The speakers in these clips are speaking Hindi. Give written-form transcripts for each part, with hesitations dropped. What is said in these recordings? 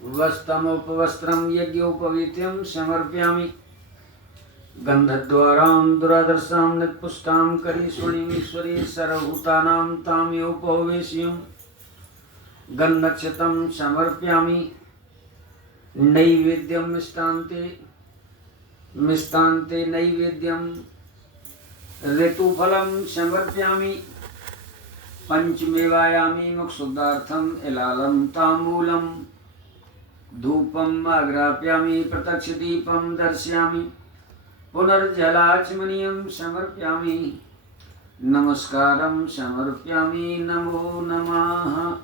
वस्त्रमुपवस्त्रं यज्ञोपवीत्यं समर्पयामि। गन्धद्वारां दुरादर्शां नित्पुष्टां करीश्वरीमीश्वरी सर्वभूतानां तां योपवेश्यं गन्धक्षतं समर्पयामि। नैवेद्यं मिष्टान्ते नैवेद्यं ऋतुफलं समर्पयामि। पंचमेवायामि मुक्षुद्धार्थं इलालं ताम्बूलं धूपम् आग्राप्यामि। प्रत्यक्षदीपं दर्शयामि। पुनर्जलाचमनीयं समर्पयामि। नमस्कारं समर्पयामि। नमो नमः।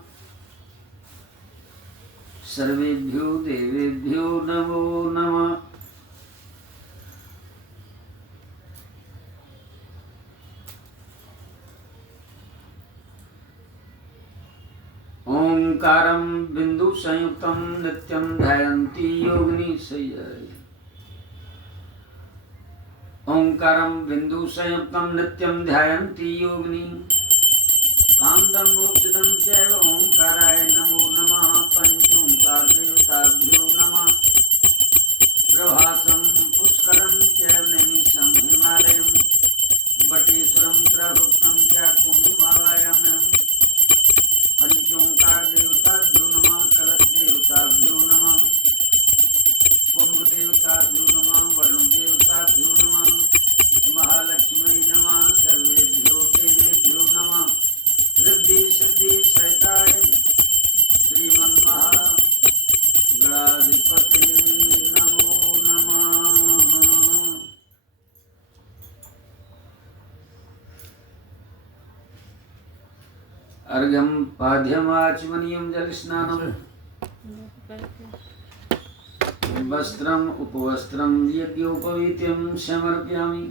सर्वेभ्यो देवेभ्यो नमो नमः। ओंकारं बिंदु संयुक्तं नित्यं ध्यायन्ति योगिनी सय्याय। ओंकारं बिंदु संयुक्तं नित्यं ध्यायन्ति योगिनी कांदं मोक्षदं चैव ओंकाराय नमो नमः। पंचोंकार देवताभ्यो नमः। प्रभासं पुष्करं चैव नैमिषं हिमालयं बटेश्वरं त्रिभुक्तं च कुम्भमावायाम्यहं। पंचोंकार देवताभ्यो नमः। कलश देवताभ्यो नमः। कुंभ देवताभ्यो नमः। वरुण देवताभ्यो नमः। महालक्ष्मी नमः। सर्वेभ्यो देवेभ्यो नमः। रिद्धि सिद्धि सहिताय श्रीमन्महागणाधिपते नमो नमः। अर्घ्यं पाद्यम् आचमनीयं जलस्नानं वस्त्रम् उपवस्त्रं यज्ञोपवीत्यं समर्पयामि।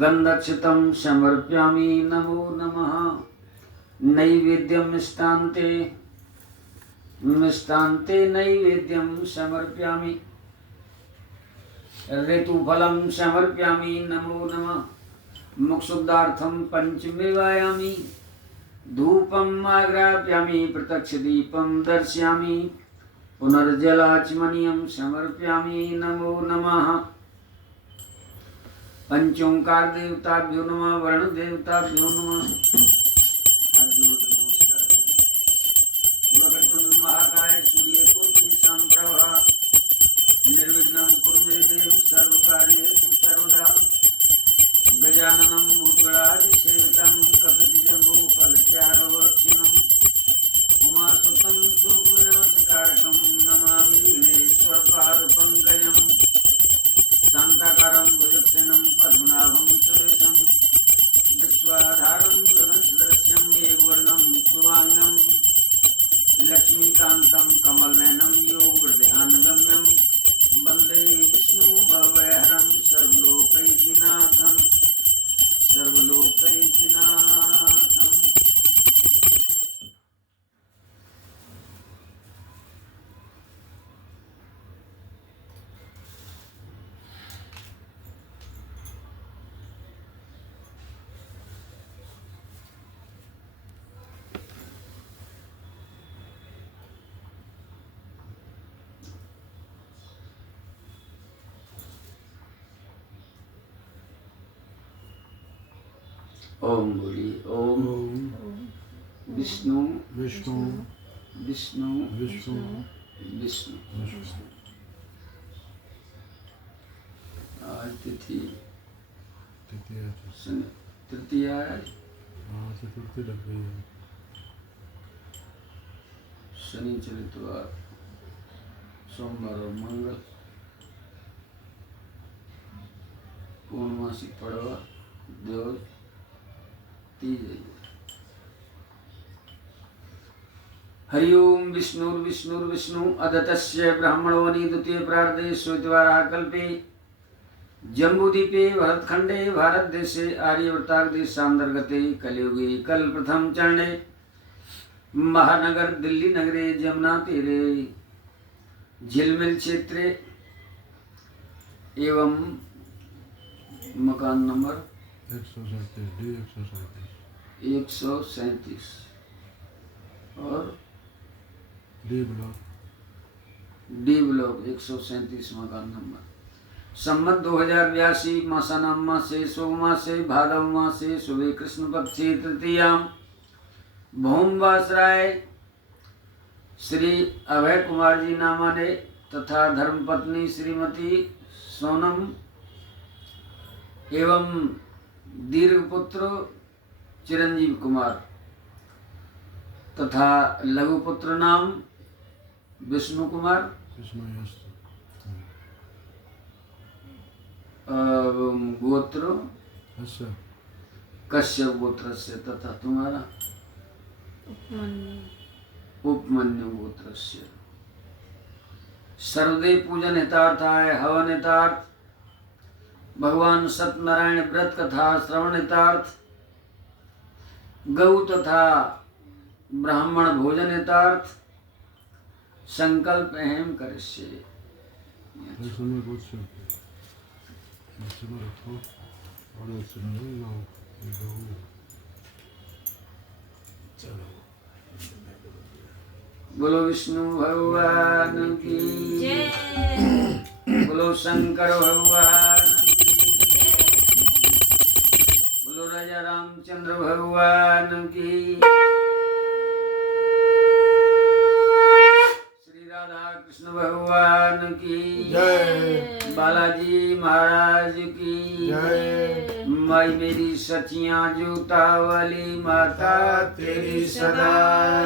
गन्धक्षतं समर्पयामि। नमो नमः। नैवेद्यं मिष्टान्ते नैवेद्यं समर्पयामि। ऋतुफलं समर्पयामि। नमो नमः। मुक्षुद्धार्थं पंचमेवायामि धूपम् आग्राप्यामि। प्रत्यक्षदीपं दर्शयामि। पुनर्जलाचमनीयं समर्पयामि। नमो नमः। पंचोंकार देवताभ्यो नमः। वरुण देवताभ्यो नमः। हाथ जोड़ नमस्कार। वक्रतुंड महाकाय सूर्यकोटि समप्रभा निर्विघ्नं कुरु मे देव सर्वकार्येषु सर्वदा। गजाननं भूतगणाधिसेवितं कपितजम्बूफलचारुभक्षिणं उमासुतं शोकविनाशकारकं नमामि विघ्नेश्वरपादपङ्कजं। शान्ताकारं भुजगसेनं पद्मनाभं सुरेशं विश्वाधारं गगनसदृशं मेघवर्णं शुभांगं लक्ष्मीकान्तं कमलनयनं योगवृद्ध्यानगम्यं वन्दे विष्णु भवभयहरं सर्वलोकैकनाथं। ओम बोलिए। ओम विष्णु विष्णु विष्णु विष्णु विष्णु। आज तिथि तृतीया है। चतुर्थी लग गई है। शनि चरितवार सोमवार और मंगल। पूर्णमासी पड़वा देव तीज। हरि ओम विष्णुर्विष्णुर्विष्णु अदतस्य ब्राह्मणो द्वितीय प्रार्धे श्वेतवाराः कल्पे जम्बूद्वीपे भरतखंडे भारतदेशे आर्यवृत्तादेशान्तर्गते कलियुगे कल्पप्रथम चरणे महानगर दिल्ली नगरे जमुना तीरे झिलमिल क्षेत्रे एवं मकान नंबर 137 और डी ब्लॉक डी ब्लॉक 137वां का नंबर। सम्मत 2082 मासानाम मासे सोममासे भादव मासे शुभे कृष्ण पक्षे तृतीयाम भौमवासराय श्री अभय कुमार जी नामाने तथा धर्मपत्नी श्रीमती सोनम एवं दीर्घपुत्र चिरंजीव कुमार तथा लघुपुत्र नाम विष्णु कुमार गोत्र कश्यप गोत्र से तथा तुम्हारा उपमन्यु गोत्र से। सर्वदेव पूजन हितार्थाय हवन हितार्थ भगवान सत्यनारायण व्रत कथा श्रवण हितार्थ गौ तथा ब्राह्मण भोजन हितार्थ संकल्प अहम करिष्ये। बोलो विष्णु भगवान की जय, बोलो शंकर भगवान की जय, बोलो राजा रामचंद्र भगवान की, श्री राधा कृष्ण भगवान की जय, बालाजी महाराज की जय, माई मेरी सचियां जूता वाली माता तेरी सदा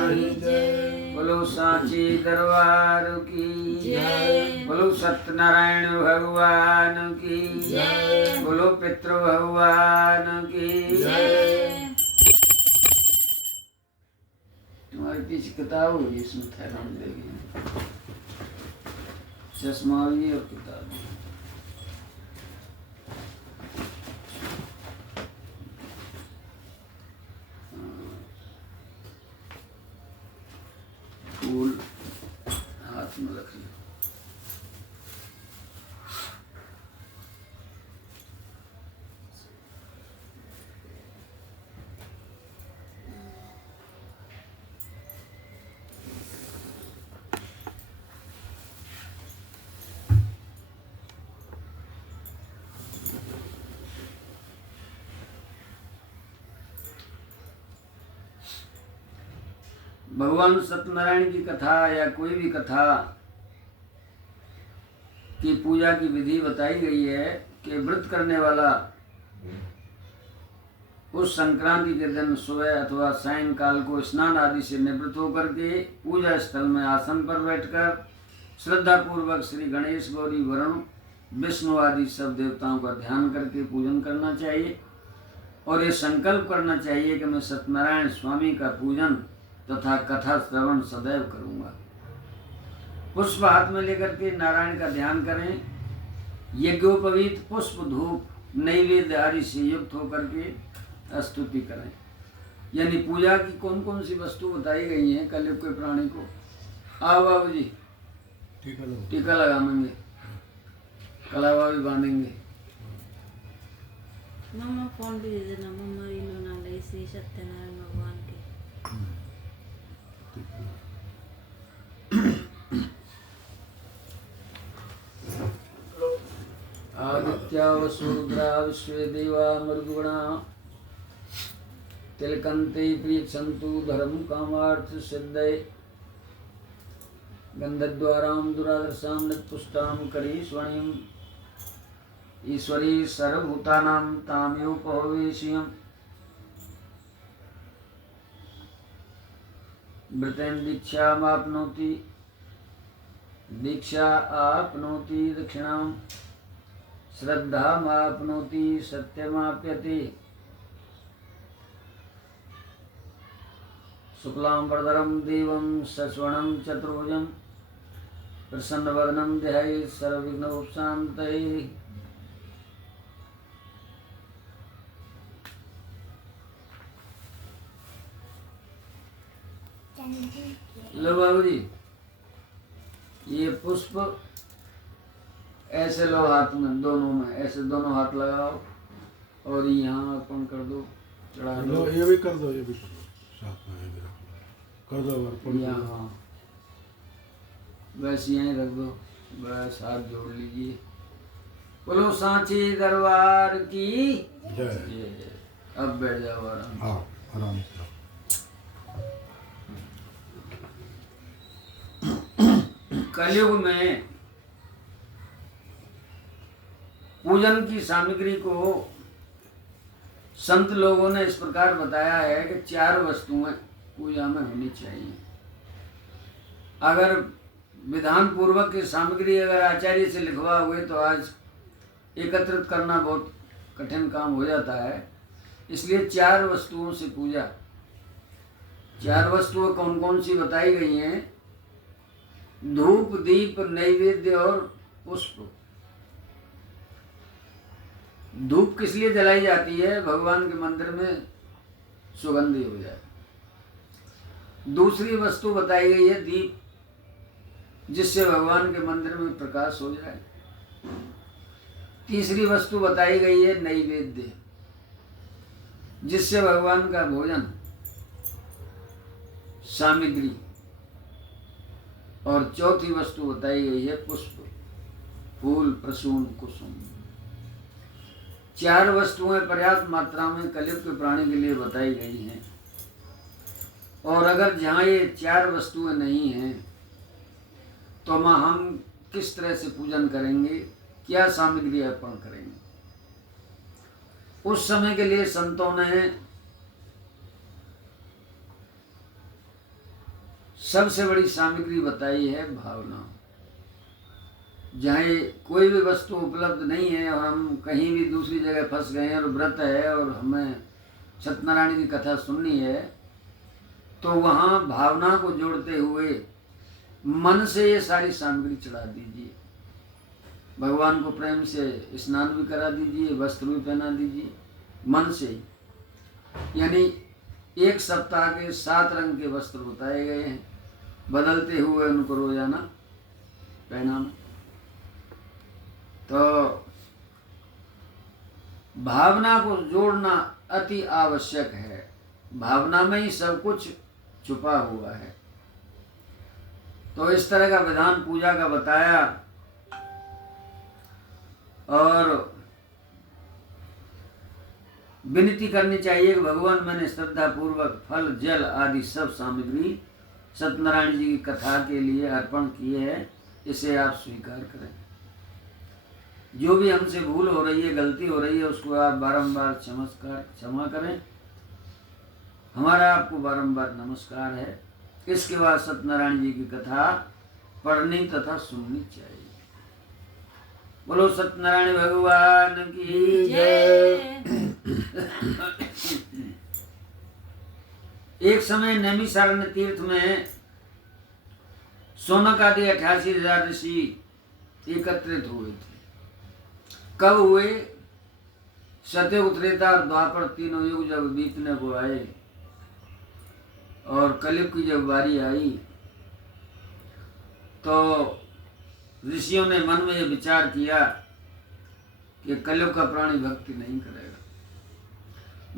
ही जय, बोलो सांची दरबार की जय, बोलो सत्यनारायण भगवान की जय, बोलो पितृ भगवान की जय। तुम्हारे पीछे किताब होगी, इसमें थैरान देगी, चश्मा भी और किताब भी। फूल हाथ में रख लिया। भगवान सत्यनारायण की कथा या कोई भी कथा की पूजा की विधि बताई गई है कि व्रत करने वाला उस संक्रांति के दिन सुबह अथवा सायंकाल को स्नान आदि से निवृत्त होकर के पूजा स्थल में आसन पर बैठकर श्रद्धा पूर्वक श्री गणेश गौरी वरुण विष्णु आदि सब देवताओं का ध्यान करके पूजन करना चाहिए और ये संकल्प करना चाहिए कि मैं सत्यनारायण स्वामी का पूजन तथा कथा श्रवण सदैव करूंगा। पुष्प हाथ में लेकर के नारायण का ध्यान करें। यज्ञोपवीत पुष्प धूप नैवेद्य आदि से युक्त होकर के स्तुति करें। यानी पूजा की कौन कौन सी वस्तु बताई गई हैं कलयुग के प्राणी को। आओ बाबू जी टीका लगाएंगे, कलावा भी बांधेंगे। मम्मा फोन भी दे देना, मम्मा इन्होंने ले श्री सत्यनारायण भगवान के। आदित्या वसुरुद्रा विश्वे देवा मृदुगुणा तिलकन्ते प्रियक्षन्तु धर्म कामार्थ सिद्धये गन्धद्वारां दुरादर्शां नित्पुष्टां करीश्वरीं ईश्वरी सर्वभूतानां ताम्योपवेश्यम् व्रतेन दीक्षामाप्नोति दीक्षा आपनोति दक्षिणां श्रद्धामाप्नोति सत्यमाप्यति शुक्लां वरदरं देवं सस्वर्णं चतुर्भुजं प्रसन्नवदनं ध्यायेत् सर्वविघ्नोपशान्तये। लो बाबू जी, ये पुष्प ऐसे लो हाथ में, दोनों में ऐसे दोनों हाथ लगाओ और यहाँ अर्पण कर दो, चढ़ा दो। ये भी कर दो, ये भी कर दो, साथ में ये भी रख लो, कर दो अर्पण। यहाँ बस यहीं रख दो, बस हाथ जोड़ लीजिए। बोलो सांची दरबार की जय। जय। अब बैठ जाओ आराम से। हाँ आराम से। कलयुग में पूजन की सामग्री को संत लोगों ने इस प्रकार बताया है कि 4 वस्तुएं पूजा में होनी चाहिए। अगर विधान पूर्वक की सामग्री अगर आचार्य से लिखवा हुए तो आज एकत्रित करना बहुत कठिन काम हो जाता है। इसलिए 4 वस्तुओं से पूजा। 4 वस्तुएं कौन कौन सी बताई गई हैं? धूप, दीप, नैवेद्य और पुष्प। धूप किस लिए जलाई जाती है? भगवान के मंदिर में सुगंधी हो जाए। दूसरी वस्तु बताई गई है दीप, जिससे भगवान के मंदिर में प्रकाश हो जाए। तीसरी वस्तु बताई गई है नैवेद्य, जिससे भगवान का भोजन सामग्री। और चौथी वस्तु बताई गई है पुष्प, फूल, प्रसून, कुसुम। 4 वस्तुएं पर्याप्त मात्रा में कलयुग के प्राणी के लिए बताई गई हैं। और अगर जहाँ ये 4 वस्तुएं नहीं हैं तो हम किस तरह से पूजन करेंगे, क्या सामग्री अर्पण करेंगे? उस समय के लिए संतों ने सबसे बड़ी सामग्री बताई है भावना। जहाँ कोई भी वस्तु उपलब्ध नहीं है और हम कहीं भी दूसरी जगह फंस गए हैं और व्रत है और हमें सत्यनारायण की कथा सुननी है, तो वहाँ भावना को जोड़ते हुए मन से ये सारी सामग्री चढ़ा दीजिए। भगवान को प्रेम से स्नान भी करा दीजिए, वस्त्र भी पहना दीजिए मन से ही। यानी 1 सप्ताह के 7 रंग के वस्त्र बताए गए हैं, बदलते हुए उनको रोजाना पहनाना। तो भावना को जोड़ना अति आवश्यक है। भावना में ही सब कुछ छुपा हुआ है। तो इस तरह का विधान पूजा का बताया। और विनती करनी चाहिए कि भगवान मैंने श्रद्धा पूर्वक फल, जल आदि सब सामग्री सत्यनारायण जी की कथा के लिए अर्पण किए हैं, इसे आप स्वीकार करें। जो भी हमसे भूल हो रही है, गलती हो रही है, उसको आप बारंबार क्षमा करें। हमारा आपको बारंबार नमस्कार है। इसके बाद सत्यनारायण जी की कथा पढ़नी तथा सुननी चाहिए। बोलो सत्यनारायण भगवान की जय। एक समय नैमिषारण्य तीर्थ में शौनक आदि 88,000 ऋषि एकत्रित हुए थे। कब हुए? सतयुग, त्रेता और द्वापर तीनों युग जब बीतने को आए और कलयुग की जब बारी आई, तो ऋषियों ने मन में यह विचार किया कि कलयुग का प्राणी भक्ति नहीं करेगा,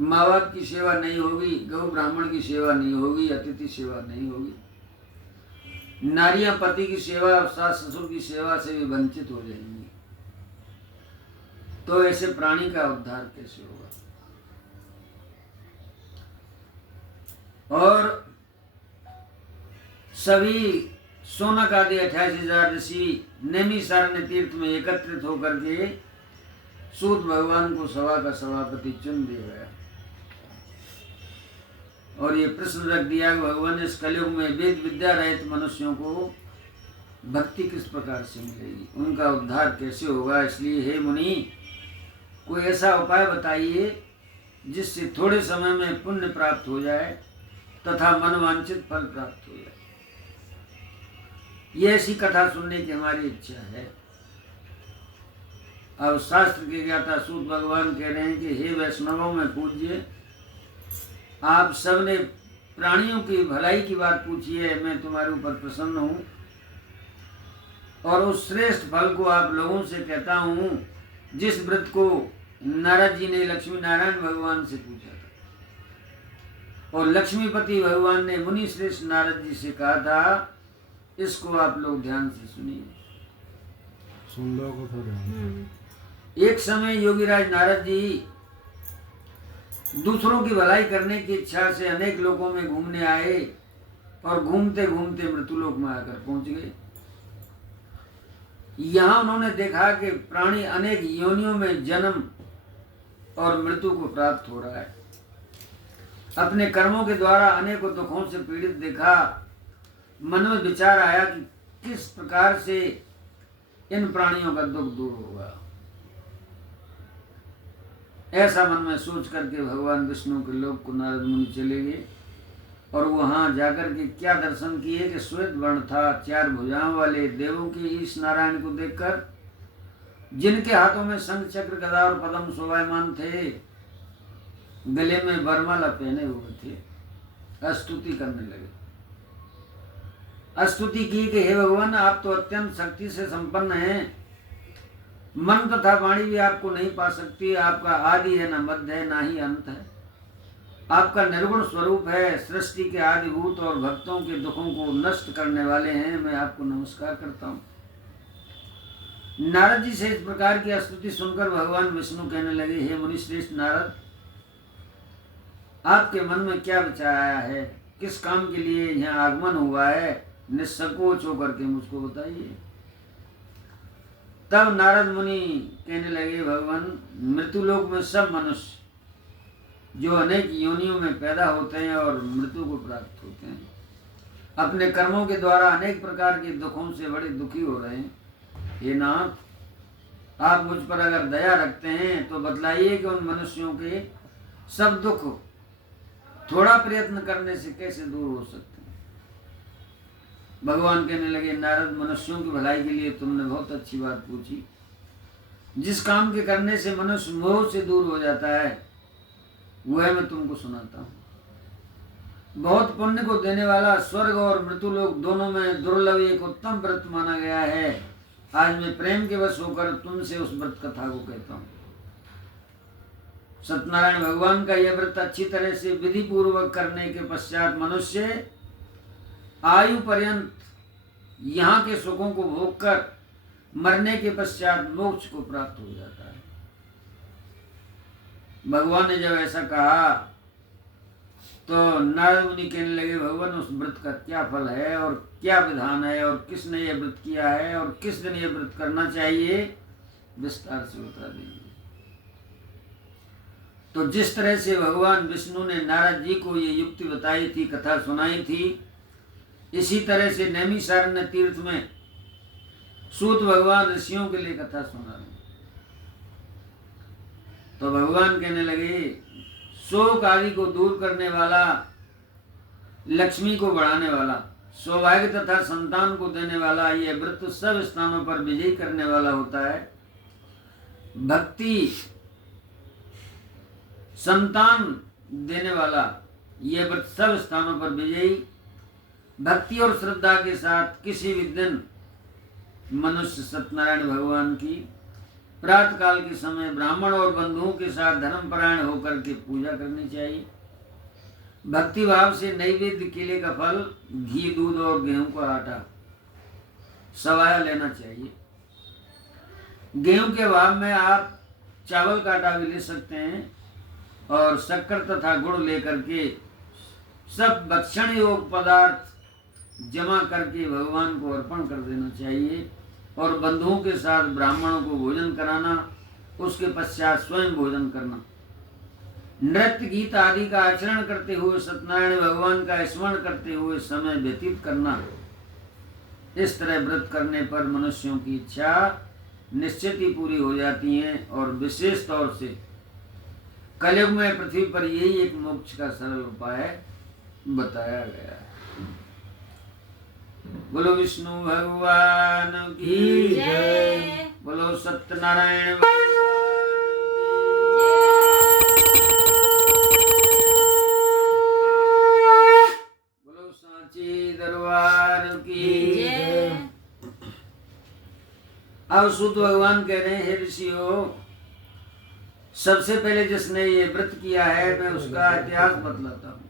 माँ बाप की सेवा नहीं होगी, गौ ब्राह्मण की सेवा नहीं होगी, अतिथि सेवा नहीं होगी, नारियां पति की सेवा, सास ससुर की सेवा से भी वंचित हो जाएंगी। तो ऐसे प्राणी का उद्धार कैसे होगा? और सभी शौनक आदि 88,000 ऋषि नैमिषारण्य तीर्थ में एकत्रित होकर के सूत भगवान को सभा का सभापति चुन दिया गया और ये प्रश्न रख दिया कि भगवान इस कलयुग में वेद विद्या रहित मनुष्यों को भक्ति किस प्रकार से मिलेगी, उनका उद्धार कैसे होगा। इसलिए हे मुनि, कोई ऐसा उपाय बताइए जिससे थोड़े समय में पुण्य प्राप्त हो जाए तथा मनवांछित फल प्राप्त हो जाए। ये ऐसी कथा सुनने की हमारी इच्छा है। अब शास्त्र के ज्ञाता सूत भगवान कह रहे हैं कि हे वैष्णवों में पूज्य, आप सबने प्राणियों की भलाई की बात पूछी है, मैं तुम्हारे ऊपर प्रसन्न हूँ और उस श्रेष्ठ फल को आप लोगों से कहता हूँ जिस व्रत को नारद जी ने लक्ष्मी नारायण भगवान से पूछा था और लक्ष्मीपति भगवान ने मुनि श्रेष्ठ नारद जी से कहा था इसको आप लोग ध्यान से सुनिए। सुन लो को थोड़ा एक समय योगीराज नारद जी दूसरों की भलाई करने की इच्छा से अनेक लोगों में घूमने आए और घूमते घूमते मृत्युलोक में आकर पहुंच गए। यहाँ उन्होंने देखा कि प्राणी अनेक योनियों में जन्म और मृत्यु को प्राप्त हो रहा है। अपने कर्मों के द्वारा अनेकों दुखों से पीड़ित देखा। मन में विचार आया कि किस प्रकार से इन प्राणियों का दुख दूर होगा। ऐसा मन में सोच करके भगवान विष्णु के लोक को नारद मुनि चले गए और वहां जाकर के क्या दर्शन किए कि श्वेत वर्ण था, 4 भुजाओं वाले देवों के ईश नारायण को देखकर, जिनके हाथों में शंख चक्र गदा और पद्म शोभायमान थे, गले में वरमाला पहने हुए थे, स्तुति करने लगे। स्तुति की कि हे भगवान, आप तो अत्यंत शक्ति से संपन्न हैं, मन तथा वाणी भी आपको नहीं पा सकती। आपका आदि है, न मध्य है, ना ही अंत है। आपका निर्गुण स्वरूप है, सृष्टि के आदिभूत और भक्तों के दुखों को नष्ट करने वाले हैं। मैं आपको नमस्कार करता हूँ। नारद जी से इस प्रकार की स्तुति सुनकर भगवान विष्णु कहने लगे, हे मुनिश्रेष्ठ नारद, आपके मन में क्या विचार आया है? किस काम के लिए यहाँ आगमन हुआ है? निसंकोच होकर के मुझको बताइए। तब नारद मुनि कहने लगे, भगवान, मृत्युलोक में सब मनुष्य जो अनेक योनियों में पैदा होते हैं और मृत्यु को प्राप्त होते हैं, अपने कर्मों के द्वारा अनेक प्रकार के दुखों से बड़े दुखी हो रहे हैं। हे नाथ, आप मुझ पर अगर दया रखते हैं तो बतलाइए कि उन मनुष्यों के सब दुख थोड़ा प्रयत्न करने से कैसे दूर हो सकते हैं। भगवान कहने लगे, नारद, मनुष्यों की भलाई के लिए तुमने बहुत अच्छी बात पूछी। जिस काम के करने से मनुष्य मोह से दूर हो जाता है वह मैं तुमको सुनाता हूँ। बहुत पुण्य को देने वाला स्वर्ग और मृत्युलोक दोनों में दुर्लभ एक उत्तम व्रत माना गया है। आज मैं प्रेम के वश होकर तुमसे उस व्रत कथा को कहता हूँ। सत्यनारायण भगवान का यह व्रत अच्छी तरह से विधि पूर्वक करने के पश्चात मनुष्य आयु पर्यंत यहाँ के सुखों को भोग कर मरने के पश्चात मोक्ष को प्राप्त हो जाता है। भगवान ने जब ऐसा कहा तो नारद मुनि कहने लगे, भगवान, उस व्रत का क्या फल है और क्या विधान है और किसने यह व्रत किया है और किस दिन यह व्रत करना चाहिए, विस्तार से बता देंगे। तो जिस तरह से भगवान विष्णु ने नारद जी को ये युक्ति बताई थी, कथा सुनाई थी, इसी तरह से नैमिषारण्य तीर्थ में सूत भगवान ऋषियों के लिए कथा सुना रहे। तो भगवान कहने लगे, शोक आदि को दूर करने वाला, लक्ष्मी को बढ़ाने वाला, सौभाग्य तथा संतान को देने वाला यह व्रत सब स्थानों पर विजयी करने वाला होता है। भक्ति, संतान देने वाला यह व्रत सब स्थानों पर विजयी, भक्ति और श्रद्धा के साथ किसी भी दिन मनुष्य सत्यनारायण भगवान की प्रातः काल के समय ब्राह्मण और बंधुओं के साथ धर्मपरायण होकर के पूजा करनी चाहिए। भक्ति भाव से नैवेद्य केले का फल, घी, दूध और गेहूं का आटा सवाया लेना चाहिए। गेहूं के भाव में आप चावल का आटा भी ले सकते हैं और शक्कर तथा गुड़ लेकर के सब भक्षण योग पदार्थ जमा करके भगवान को अर्पण कर देना चाहिए और बंधुओं के साथ ब्राह्मणों को भोजन कराना, उसके पश्चात स्वयं भोजन करना। नृत्य, गीत आदि का आचरण करते हुए सत्यनारायण भगवान का स्मरण करते हुए समय व्यतीत करना। इस तरह व्रत करने पर मनुष्यों की इच्छा निश्चित ही पूरी हो जाती है और विशेष तौर से कलयुग में पृथ्वी पर यही एक मोक्ष का सरल उपाय बताया गया है। बोलो विष्णु भगवान की जय, बोलो सत्यनारायण बोलो सांची दरबार की जय। अब सूत भगवान कह रहे हैं, हे ऋषियों, सबसे पहले जिसने ये व्रत किया है मैं उसका इतिहास बतलाता हूँ।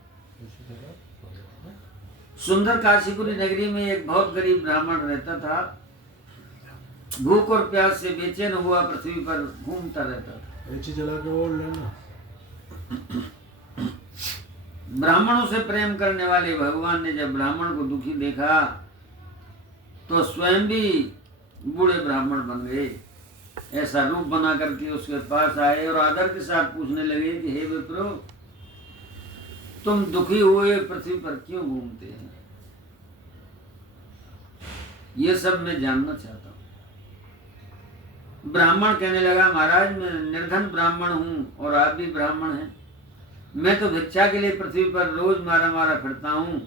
सुंदर काशीपुरी नगरी में एक बहुत गरीब ब्राह्मण रहता था। भूख और प्यास से बेचैन हुआ पृथ्वी पर घूमता रहता था। एची चला के बोल लेना। ब्राह्मणों से प्रेम करने वाले भगवान ने जब ब्राह्मण को दुखी देखा तो स्वयं भी बूढ़े ब्राह्मण बन गए। ऐसा रूप बना करके उसके पास आए और आदर के साथ पूछने लगे कि हे विप्रो, तुम दुखी हुए पृथ्वी पर क्यों घूमते हैं? ये सब मैं जानना चाहता हूँ। ब्राह्मण कहने लगा, महाराज मैं निर्धन ब्राह्मण हूँ और आप भी ब्राह्मण हैं। मैं तो भिक्षा के लिए पृथ्वी पर रोज मारा मारा फिरता हूँ।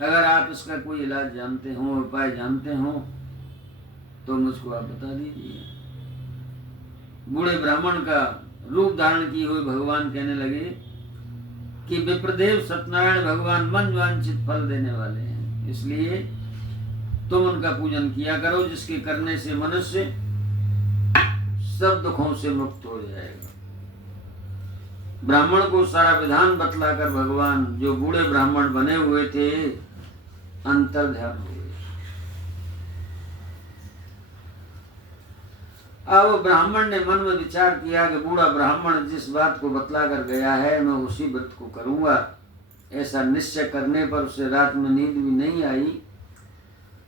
अगर आप इसका कोई इलाज जानते हो, उपाय जानते हो तो मुझको आप बता दीजिए। बूढ़े ब्राह्मण का रूप धारण किए हुए भगवान कहने लगे कि विप्रदेव सत्यनारायण भगवान मन वांछित फल देने वाले हैं, इसलिए तुम उनका पूजन किया करो, जिसके करने से मनुष्य सब दुखों से मुक्त हो जाएगा। ब्राह्मण को सारा विधान बतलाकर भगवान, जो बूढ़े ब्राह्मण बने हुए थे, अंतर्ध्यान हो गए। अब ब्राह्मण ने मन में विचार किया कि बूढ़ा ब्राह्मण जिस बात को बतलाकर गया है, मैं उसी व्रत को करूंगा। ऐसा निश्चय करने पर उसे रात में नींद भी नहीं आई।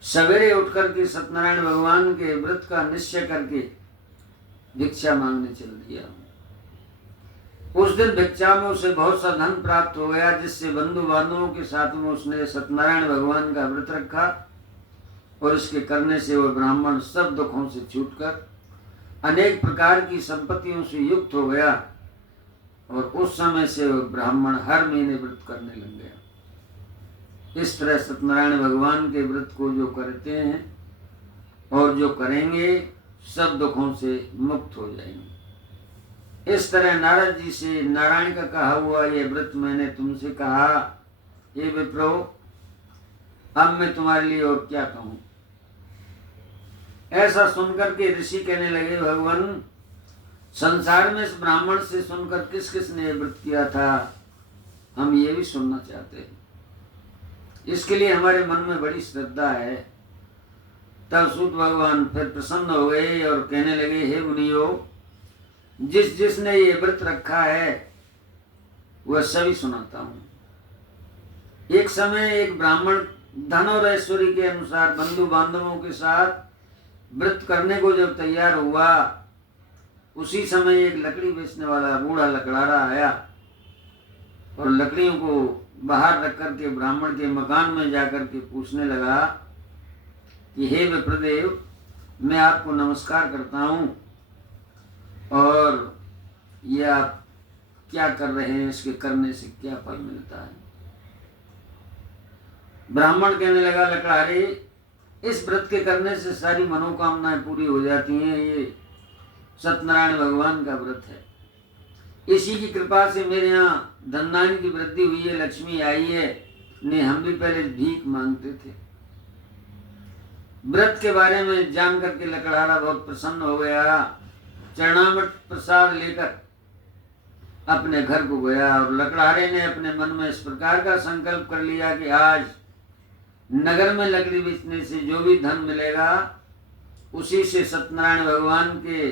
सवेरे उठकर के सत्यनारायण भगवान के व्रत का निश्चय करके भिक्षा मांगने चल दिया। उस दिन भिक्षा में उसे बहुत सा धन प्राप्त हो गया, जिससे बंधु बांधवों के साथ में उसने सत्यनारायण भगवान का व्रत रखा और इसके करने से वह ब्राह्मण सब दुखों से छूटकर अनेक प्रकार की संपत्तियों से युक्त हो गया और उस समय से वह ब्राह्मण हर महीने व्रत करने लग गया। इस तरह सत्यनारायण भगवान के व्रत को जो करते हैं और जो करेंगे सब दुखों से मुक्त हो जाएंगे। इस तरह नारद जी से नारायण का कहा हुआ ये व्रत मैंने तुमसे कहा, हे विप्रो, अब मैं तुम्हारे लिए और क्या कहूँ। ऐसा सुनकर के ऋषि कहने लगे, भगवान संसार में इस ब्राह्मण से सुनकर किस किस ने व्रत किया था, हम ये भी सुनना चाहते हैं। इसके लिए हमारे मन में बड़ी श्रद्धा है। तब सूत भगवान फिर प्रसन्न हो गए और कहने लगे, हे मुनियो, जिस जिसने ये व्रत रखा है वह सभी सुनाता हूँ। एक समय एक ब्राह्मण धन और ऐश्वर्य के अनुसार बंधु बांधवों के साथ व्रत करने को जब तैयार हुआ, उसी समय एक लकड़ी बेचने वाला बूढ़ा लकड़ारा आया और लकड़ियों को बाहर रख कर के ब्राह्मण के मकान में जाकर के पूछने लगा कि हे विप्रदेव, मैं आपको नमस्कार करता हूँ और ये आप क्या कर रहे हैं, इसके करने से क्या फल मिलता है। ब्राह्मण कहने लगा, लकड़ारे, इस व्रत के करने से सारी मनोकामनाएं पूरी हो जाती हैं। ये सत्यनारायण भगवान का व्रत है। इसी की कृपा से मेरे यहाँ धनधान्य की वृद्धि हुई है, लक्ष्मी आई है। ने हम भी पहले भीख मांगते थे। व्रत के बारे में जान करके लकड़हारा बहुत प्रसन्न हो गया। चरणामृत प्रसाद लेकर अपने घर को गया और लकड़हारे ने अपने मन में इस प्रकार का संकल्प कर लिया कि आज नगर में लकड़ी बेचने से जो भी धन मिलेगा उसी से सत्यनारायण भगवान के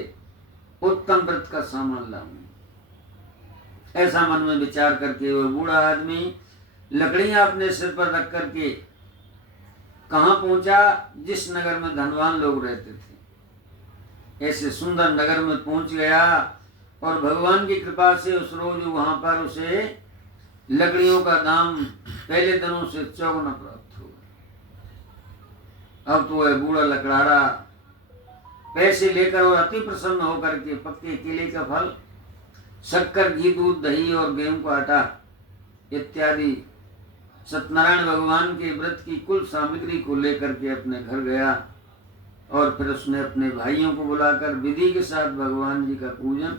उत्तम व्रत का सामान लाऊंगा। ऐसा मन में विचार करके वो बूढ़ा आदमी लकड़ियां अपने सिर पर रख करके कहाँ पहुंचा, जिस नगर में धनवान लोग रहते थे। ऐसे सुंदर नगर में पहुंच गया और भगवान की कृपा से उस रोज वहां पर उसे लकड़ियों का दाम पहले दिनों से चौगुना प्राप्त हुआ। अब तो वह बूढ़ा लकड़ारा पैसे लेकर और अति प्रसन्न होकर के पक्के केले का फल, शक्कर, घी, दूध, दही और गेहूं का आटा इत्यादि सत्यनारायण भगवान के व्रत की कुल सामग्री को लेकर के अपने घर गया और फिर उसने अपने भाइयों को बुलाकर विधि के साथ भगवान जी का पूजन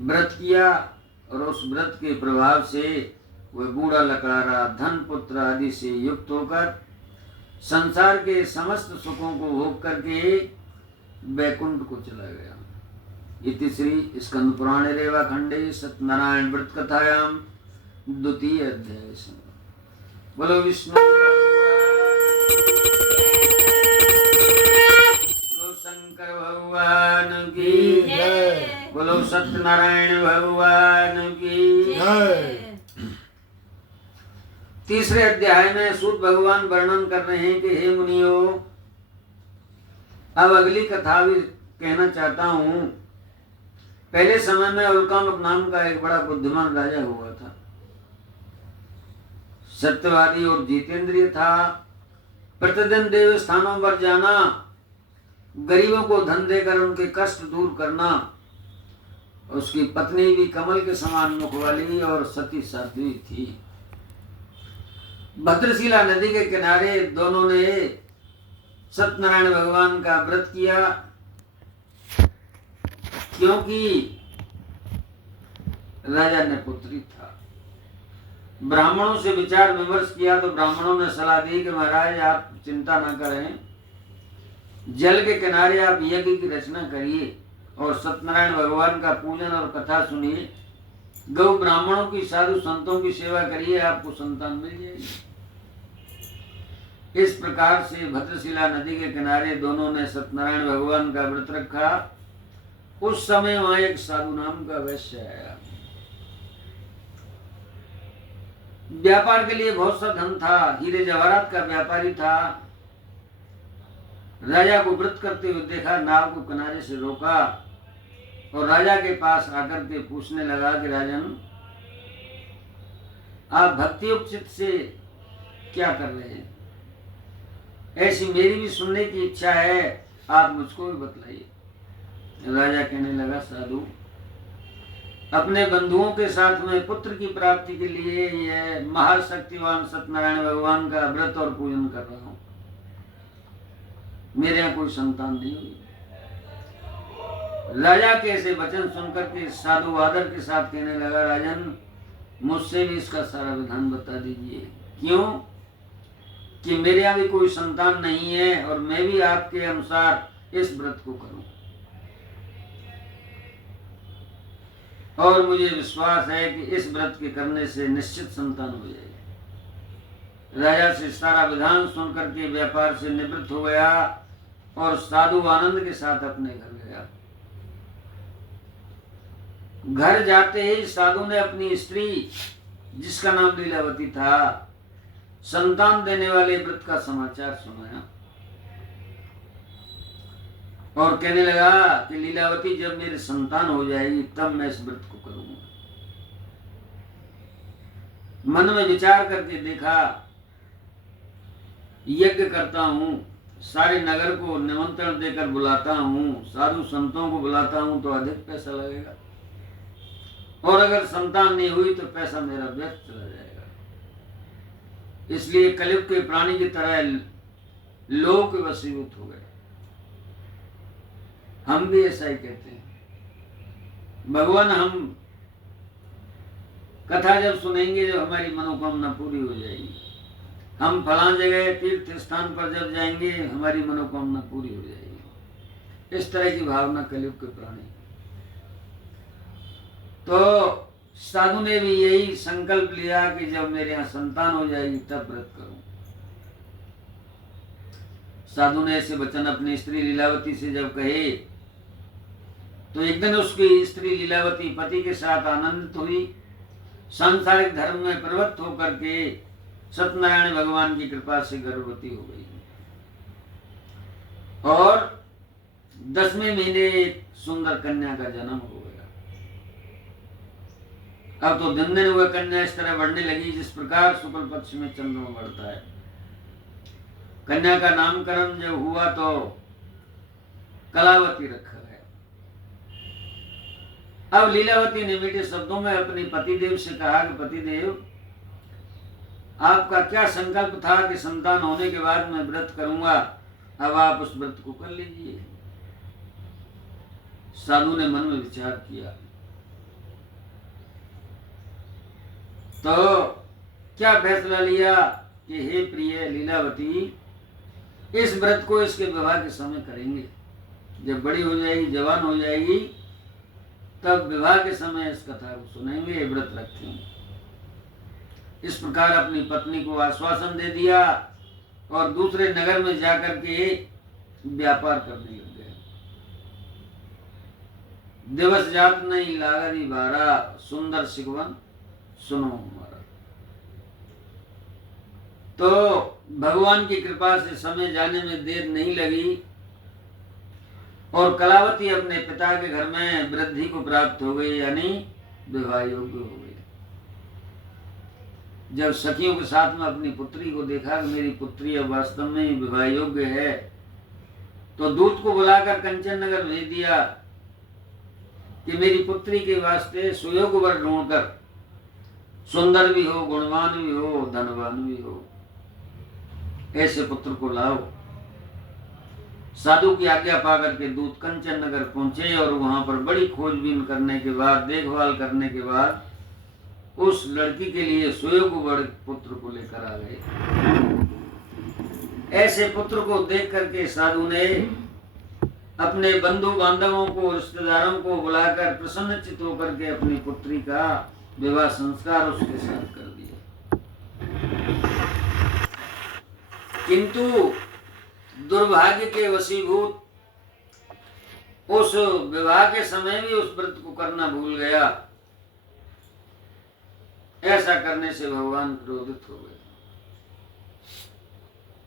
व्रत किया और उस व्रत के प्रभाव से वह बूढ़ा लकड़ारा धन, पुत्र आदि से युक्त होकर संसार के समस्त सुखों को भोग करके वैकुंठ को चला गया। इति श्री स्कंद पुराणे रेवा खंडे सत्यनारायण व्रत कथायाम द्वितीय अध्याय। बोलो विष्णु भगवान, बोलो शंकर भगवान की, जय। बोलो सत्यनारायण भगवान की। जय। तीसरे अध्याय में सूत भगवान वर्णन कर रहे हैं कि हे मुनियो, अब अगली कथा भी कहना चाहता हूं। पहले समय में उल्कामुक नाम का एक बड़ा बुद्धिमान राजा हुआ था, सत्यवादी और जितेंद्रिय था। प्रतिदिन देव स्थानों पर जाना, गरीबों को धन देकर उनके कष्ट दूर करना। उसकी पत्नी भी कमल के समान मुख वाली और सती साध्वी थी। भद्रशिला नदी के किनारे दोनों ने सत्यनारायण भगवान का व्रत किया, क्योंकि राजा ने पुत्री था। ब्राह्मणों से विचार विमर्श किया तो ब्राह्मणों ने सलाह दी कि महाराज आप चिंता न करें, जल के किनारे आप यज्ञ की रचना करिए और सत्यनारायण भगवान का पूजन और कथा सुनिए। गौ ब्राह्मणों की, साधु संतों की सेवा करिए, आपको संतान मिल जाएगी। इस प्रकार से भद्रशिला नदी के किनारे दोनों ने सत्यनारायण भगवान का व्रत रखा। उस समय वहां एक साधु नाम का वैश्य आया। व्यापार के लिए बहुत सा धन था, हीरे जवाहरात का व्यापारी था। राजा को व्रत करते हुए देखा, नाव को किनारे से रोका और राजा के पास आकर के पूछने लगा कि राजन, आप भक्तियुक्त चित्त से क्या कर रहे हैं? ऐसी मेरी भी सुनने की इच्छा है, आप मुझको भी बतलाइए। राजा कहने लगा, साधु, अपने बंधुओं के साथ में पुत्र की प्राप्ति के लिए यह महाशक्तिवान सत्यनारायण भगवान का व्रत और पूजन कर रहा हूं। मेरे यहाँ कोई संतान नहीं हुई। राजा के ऐसे वचन सुनकर के साधु आदर के साथ कहने लगा, राजन, मुझसे भी इसका सारा विधान बता दीजिए। क्यों कि मेरे यहाँ भी कोई संतान नहीं है और मैं भी आपके अनुसार इस व्रत को करूं, और मुझे विश्वास है कि इस व्रत के करने से निश्चित संतान हो जाएगी। राजा से सारा विधान सुनकर के व्यापार से निवृत्त हो गया और साधु आनंद के साथ अपने घर गया। घर जाते ही साधु ने अपनी स्त्री, जिसका नाम लीलावती था, संतान देने वाले व्रत का समाचार सुनाया और कहने लगा कि लीलावती, जब मेरी संतान हो जाएगी तब मैं इस व्रत को करूंगा। मन में विचार करके देखा, यज्ञ करता हूं, सारे नगर को निमंत्रण देकर बुलाता हूं, साधु संतों को बुलाता हूं तो अधिक पैसा लगेगा, और अगर संतान नहीं हुई तो पैसा मेरा व्यर्थ चला जाएगा। इसलिए कलयुग के प्राणी की तरह लोक वशीभूत हो गए। हम भी ऐसा ही कहते हैं, भगवान, हम कथा जब सुनेंगे जब हमारी मनोकामना पूरी हो जाएगी, हम फलां जगह तीर्थ स्थान पर जब जाएंगे हमारी मनोकामना पूरी हो जाएगी। इस तरह की भावना कलयुग के प्राणी। तो साधु ने भी यही संकल्प लिया कि जब मेरे यहाँ संतान हो जाएगी तब व्रत करूं। साधु ने ऐसे वचन अपनी स्त्री लीलावती से जब कहे तो एक दिन उसकी स्त्री लीलावती पति के साथ आनंदित हुई। सांसारिक धर्म में प्रवृत्त होकर के सत्यनारायण भगवान की कृपा से गर्भवती हो गई और 10वें महीने एक सुंदर कन्या का जन्म हो गया। अब तो दिन दिन वह कन्या इस तरह बढ़ने लगी जिस प्रकार शुक्ल पक्ष में चंद्रमा बढ़ता है। कन्या का नामकरण जब हुआ तो कलावती रखा गया। अब लीलावती ने मीठे शब्दों में अपने पतिदेव से कहा कि पतिदेव, आपका क्या संकल्प था कि संतान होने के बाद मैं व्रत करूंगा, अब आप उस व्रत को कर लीजिए। साधु ने मन में विचार किया तो क्या फैसला लिया कि हे प्रिय लीलावती, इस व्रत को इसके विवाह के समय करेंगे। जब बड़ी हो जाएगी, जवान हो जाएगी, तब विवाह के समय इस कथा को सुनेंगे, व्रत रखेंगे। इस प्रकार अपनी पत्नी को आश्वासन दे दिया और दूसरे नगर में जाकर के व्यापार करने लग गए। दिवस जात नहीं लागरी बारा, सुंदर सिकवन सुनो हमारा। तो भगवान की कृपा से समय जाने में देर नहीं लगी और कलावती अपने पिता के घर में वृद्धि को प्राप्त हो गई, यानी विवाह योग्य हो गई। जब सखियों के साथ में अपनी पुत्री को देखा कि मेरी पुत्री अब वास्तव में विवाह योग्य है, तो दूत को बुलाकर कंचन नगर भेज दिया कि मेरी पुत्री के वास्ते सुयोग्य वर ढूंढकर, सुंदर भी हो, गुणवान भी हो, धनवान भी हो, ऐसे पुत्र को लाओ। साधु की आज्ञा पाकर के दूत कंचन नगर पहुंचे और वहां पर बड़ी खोजबीन करने के बाद, देखभाल करने के बाद उस लड़की के लिए सुयोग्य वर पुत्र को लेकर आ गए। ऐसे पुत्र को देख करके साधु ने अपने बंधु बांधवों को, रिश्तेदारों को बुलाकर प्रसन्नचित होकर के अपनी पुत्री का विवाह संस्कार उसके साथ कर दिया। किंतु दुर्भाग्य के वशीभूत उस विवाह के समय भी उस व्रत को करना भूल गया। ऐसा करने से भगवान क्रोधित हो गए